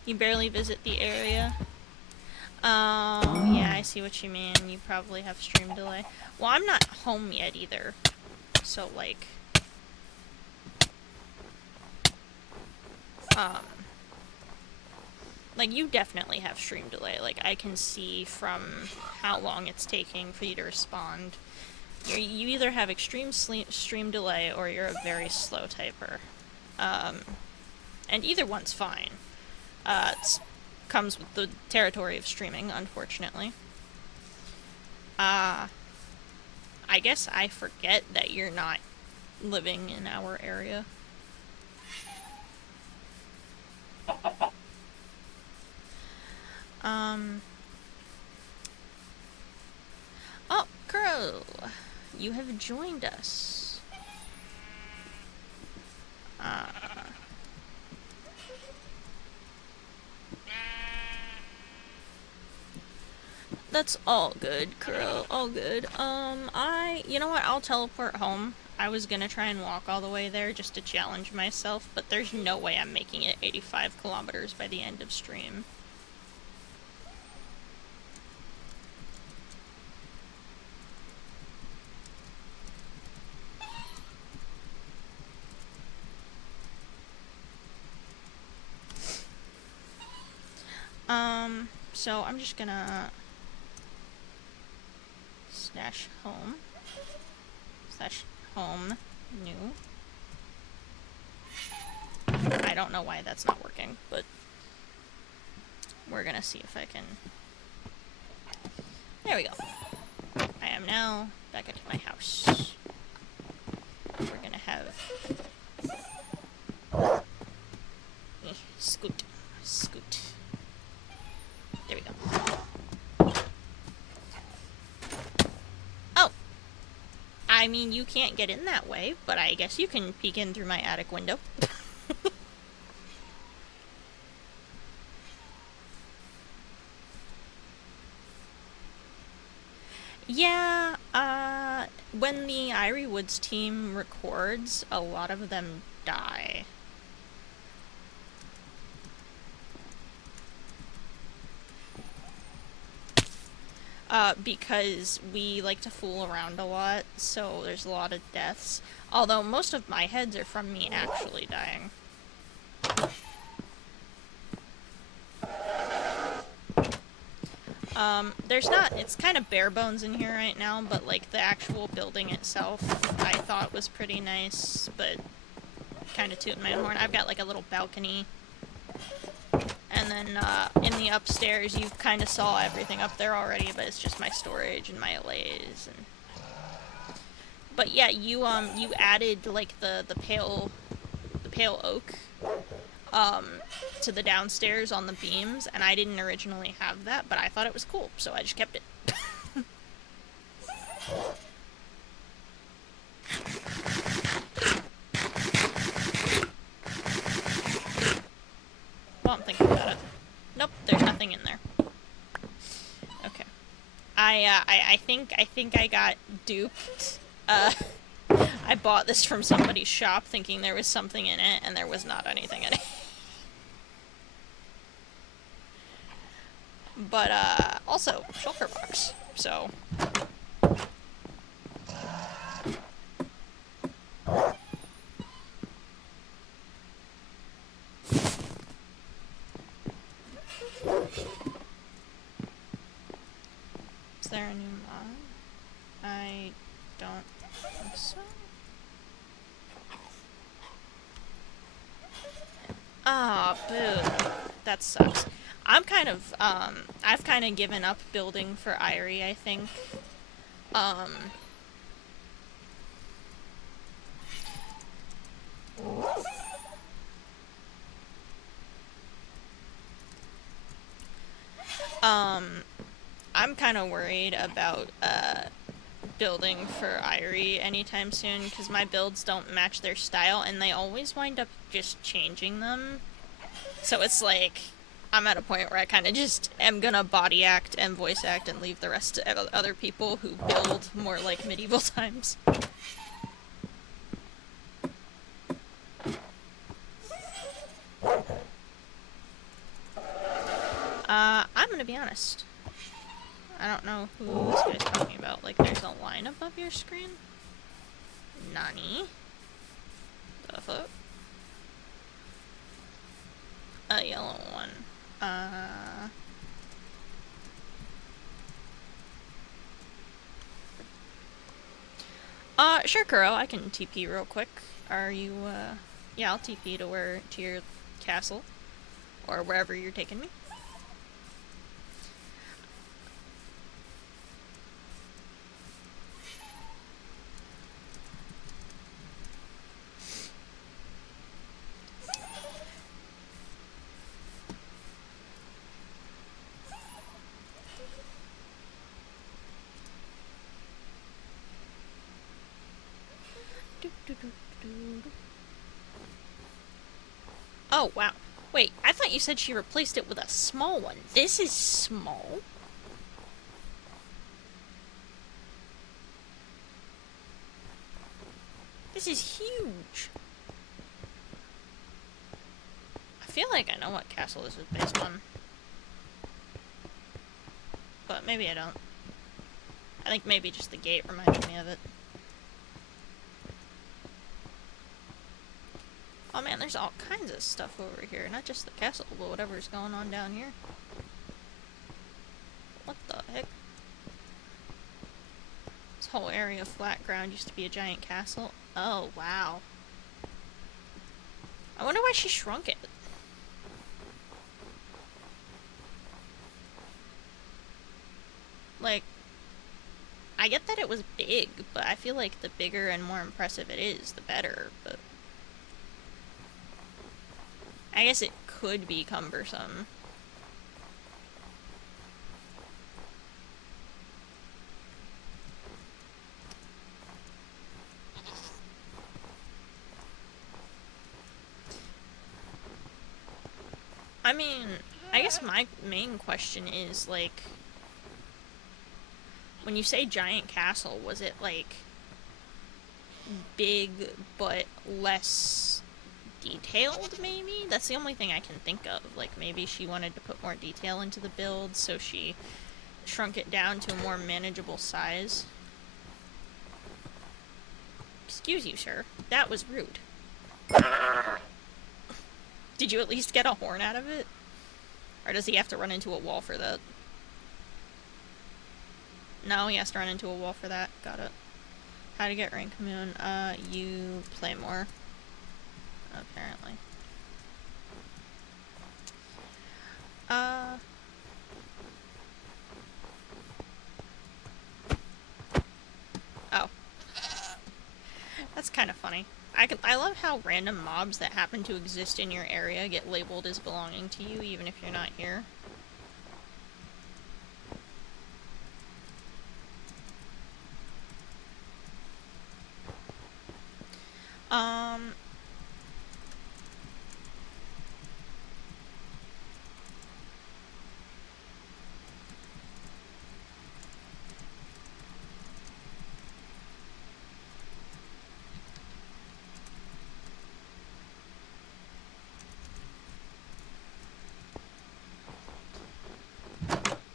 You barely visit the area. Oh, yeah, I see what you mean. You probably have stream delay. Well, I'm not home yet either. So, like... Like, you definitely have stream delay. Like, I can see from how long it's taking for you to respond. You either have extreme stream delay or you're a very slow typer. And either one's fine. It comes with the territory of streaming, unfortunately. I guess I forget that you're not living in our area. Oh, Crow! You have joined us. That's all good, Crow. All good. You know what? I'll teleport home. I was gonna try and walk all the way there just to challenge myself, but there's no way I'm making it 85 kilometers by the end of stream. So I'm just gonna slash home new. I don't know why that's not working, but we're gonna see if I can. There we go. I am now back at my house. We're gonna have scoot. There we go. Oh! I mean, you can't get in that way, but I guess you can peek in through my attic window. Yeah, when the Irie Woods team records, a lot of them die. Because we like to fool around a lot, so there's a lot of deaths. Although most of my heads are from me actually dying. There's not, it's kind of bare bones in here right now, but like the actual building itself I thought was pretty nice, but kind of tooting my own horn. I've got like a little balcony, and then in the upstairs you kind of saw everything up there already, but it's just my storage and my allays. And but yeah, you added like the pale oak to the downstairs on the beams, and I didn't originally have that, but I thought it was cool, so I just kept it. Well, I'm thinking about it. Nope, there's nothing in there. Okay. I think I got duped. I bought this from somebody's shop thinking there was something in it, and there was not anything in it. But, also, shulker box, so... Is there a new mod? I don't think so. Ah, oh, boo. That sucks. I'm kind of, I've kind of given up building for Irie, I think. I'm kind of worried about, building for Irie anytime soon, because my builds don't match their style, and they always wind up just changing them. So it's like, I'm at a point where I kind of just am gonna body act and voice act and leave the rest to other people who build more like medieval times. I'm gonna be honest. I don't know who this guy's talking about. Like, there's a line above your screen? Nani? The fuck? A yellow one. Sure, Kuro, I can TP real quick. Are you, yeah, I'll TP to your castle. Or wherever you're taking me. Oh, wow. Wait, I thought you said she replaced it with a small one. This is small? This is huge. I feel like I know what castle this is based on. But maybe I don't. I think maybe just the gate reminded me of it. Oh man, there's all kinds of stuff over here. Not just the castle, but whatever's going on down here. What the heck? This whole area of flat ground used to be a giant castle. Oh, wow. I wonder why she shrunk it. Like, I get that it was big, but I feel like the bigger and more impressive it is, the better, but... I guess it could be cumbersome. I mean, I guess my main question is, like, when you say giant castle, was it, like, big but less detailed, maybe? That's the only thing I can think of. Like, maybe she wanted to put more detail into the build, so she shrunk it down to a more manageable size. Excuse you, sir. That was rude. Did you at least get a horn out of it? Or does he have to run into a wall for that? No, he has to run into a wall for that. Got it. How to get rank moon? You play more. Apparently. Oh. That's kind of funny. I love how random mobs that happen to exist in your area get labeled as belonging to you, even if you're not here.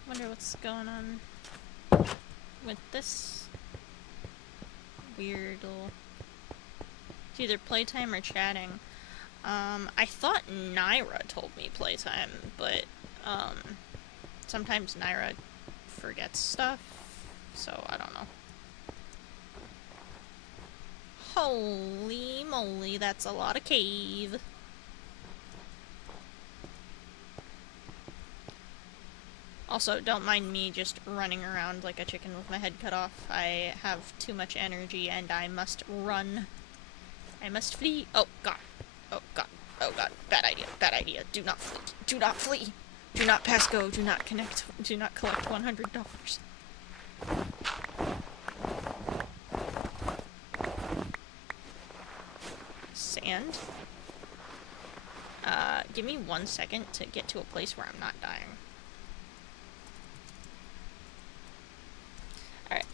Wonder what's going on with this weird little... It's either playtime or chatting. I thought Naira told me playtime, but, sometimes Naira forgets stuff, so I don't know. Holy moly, that's a lot of cave. Also, don't mind me just running around like a chicken with my head cut off. I have too much energy and I must run. I must flee. Oh god. Oh god. Oh god. Bad idea. Bad idea. Do not flee. Do not flee. Do not pass go. Do not connect. Do not collect $100. Sand. Give me 1 second to get to a place where I'm not dying. Alright.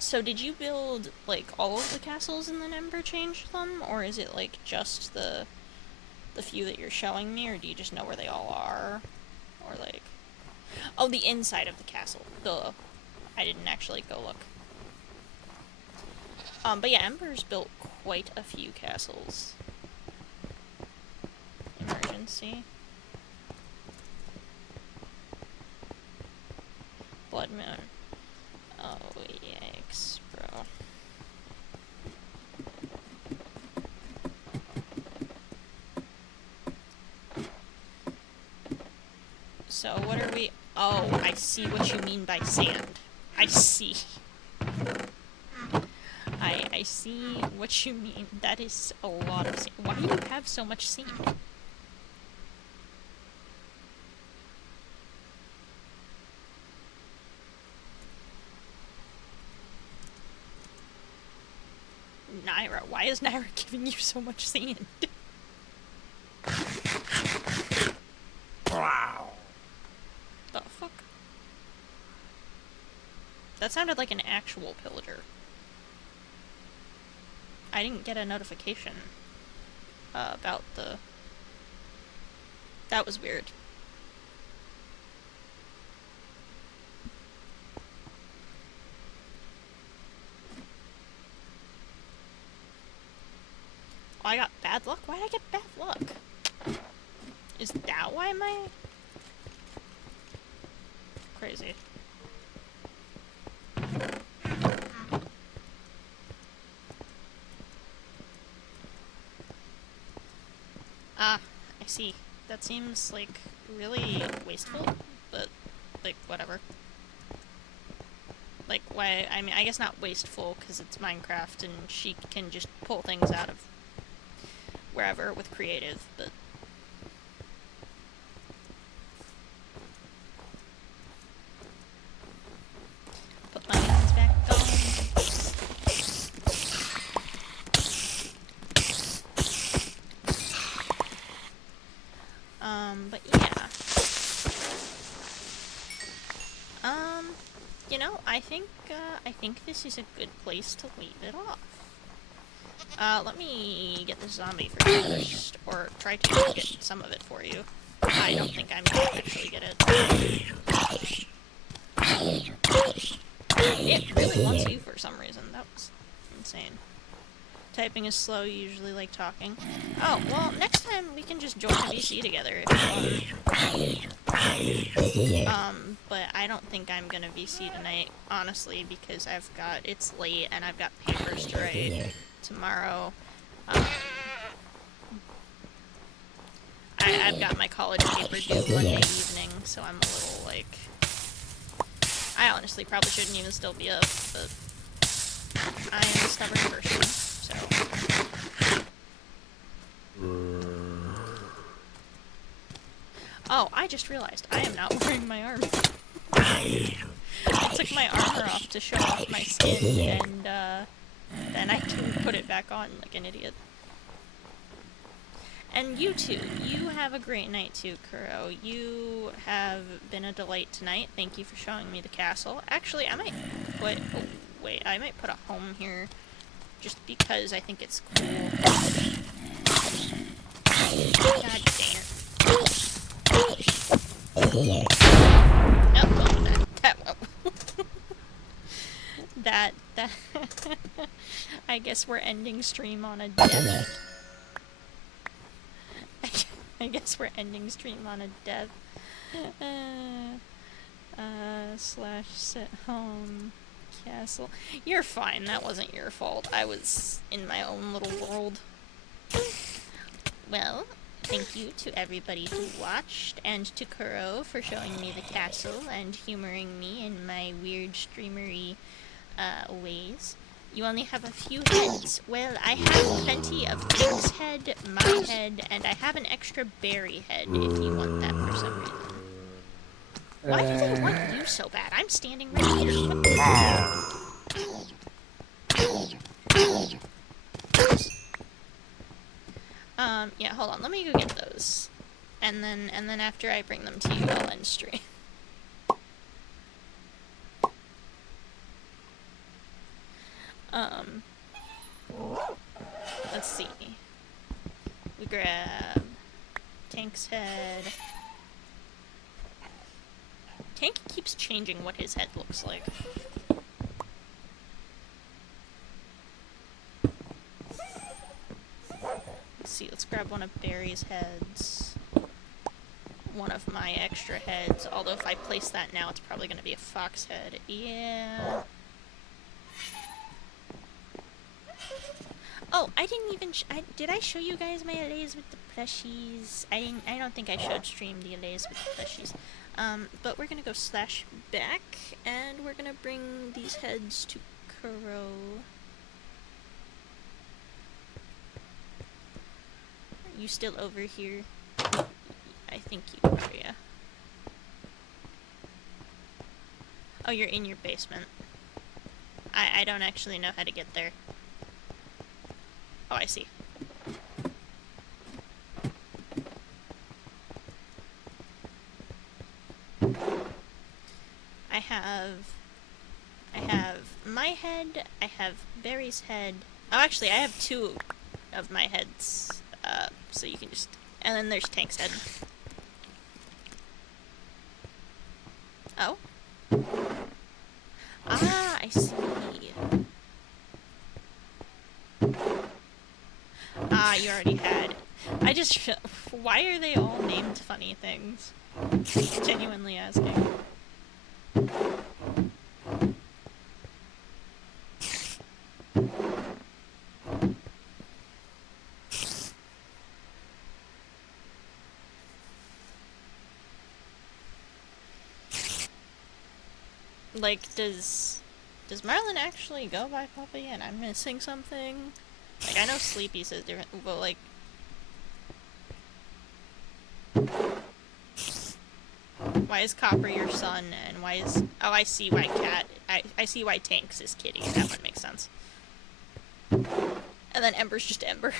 So did you build, like, all of the castles and then Ember changed them? Or is it, like, just the few that you're showing me? Or do you just know where they all are? Or, like... Oh, the inside of the castle. Duh. I didn't actually go look. But yeah, Ember's built quite a few castles. Emergency. Blood Moon. Oh, yikes, bro. So, what are we... Oh, I see what you mean by sand. I see. I see what you mean. That is a lot of sand. Why do you have so much sand? Naira, why is Naira giving you so much sand? Wow. The fuck? That sounded like an actual pillager. I didn't get a notification about the... That was weird. Oh, I got bad luck? Why did I get bad luck? Is that why my... Crazy. Ah, I see. That seems, like, really wasteful, but, like, whatever. Like, why... I mean, I guess not wasteful, because it's Minecraft, and she can just pull things out of wherever with creative, but... Put my hands back on. But yeah. You know, I think this is a good place to leave it off. Let me get this zombie first, or try to get some of it for you. I don't think I'm gonna actually get it. It really wants you for some reason. That was insane. Typing is slow, you usually like talking. Oh, well, next time we can just join a VC together if you want. But I don't think I'm gonna VC tonight, honestly, because it's late and I've got papers to write tomorrow. I've got my college paper due Monday evening, so I'm a little, like... I honestly probably shouldn't even still be up, but I am a stubborn person, so... Oh, I just realized I am not wearing my armor. I took my armor off to show off my skin, and then I didn't put it back on like an idiot. And you too. You have a great night too, Kuro. You have been a delight tonight. Thank you for showing me the castle. Actually, I might put... Oh, wait, I might put a home here just because I think it's cool. God dang it. Nope, that won't. that I guess we're ending stream on a death. I guess we're ending stream on a death. Slash sit home castle. You're fine, that wasn't your fault. I was in my own little world. Well, thank you to everybody who watched, and to Kuro for showing me the castle and humoring me in my weird streamery ways. You only have a few heads. Well, I have plenty of Thing's head, my head, and I have an extra berry head if you want that for some reason. Why do they want you so bad? I'm standing right here. Yeah, hold on. Let me go get those. And then after I bring them to you, I'll end stream. Let's see. We grab Tank's head. Tank keeps changing what his head looks like. Let's see, let's grab one of Barry's heads. One of my extra heads, although if I place that now, it's probably going to be a fox head. Yeah. Oh, I didn't even... did I show you guys my allays with the plushies? I don't think I showed stream the allays with the plushies. But we're gonna go slash back, and we're gonna bring these heads to Kuro. Are you still over here? I think you are, yeah. Oh, you're in your basement. I don't actually know how to get there. Oh, I see. I have my head, I have Barry's head. Oh, actually, I have two of my heads, so you can just... And then there's Tank's head. Oh? Ah, I see. Ah, you already had. I just... Why are they all named funny things? Genuinely asking. Like, does Marlin actually go by Puppy and I'm missing something? Like, I know Sleepy says different, but like... Why is Copper your son, and why is... Oh, I see why Cat... I see why Tank's is Kitty. That one makes sense. And then Ember's just Ember.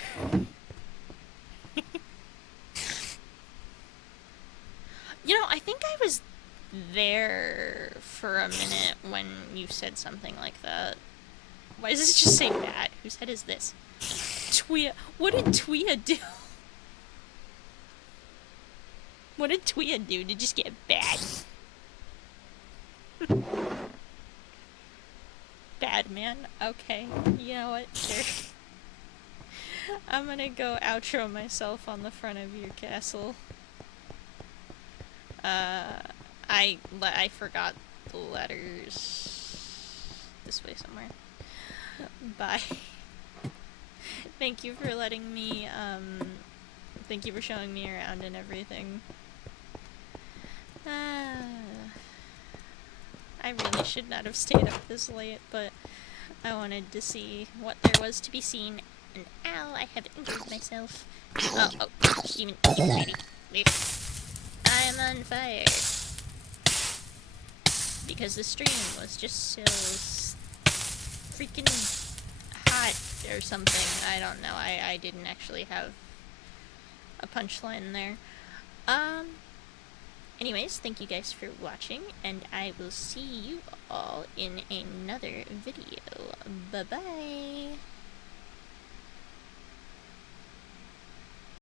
You know, I think I was there for a minute when you said something like that. Why does this just say Bat? Whose head is this? Tuya. What did Tuya do? What did Tuya do to just get bad? Bad man? Okay. You know what? Sure. I'm gonna go outro myself on the front of your castle. I forgot the letters. This way somewhere. Bye. Thank you for letting me, thank you for showing me around and everything. I really should not have stayed up this late, but I wanted to see what there was to be seen. And ow, I have injured myself. Oh, demon lady. I'm on fire. Because the stream was just so freaking hot or something. I don't know. I didn't actually have a punchline there. Anyways, thank you guys for watching, and I will see you all in another video. Bye-bye!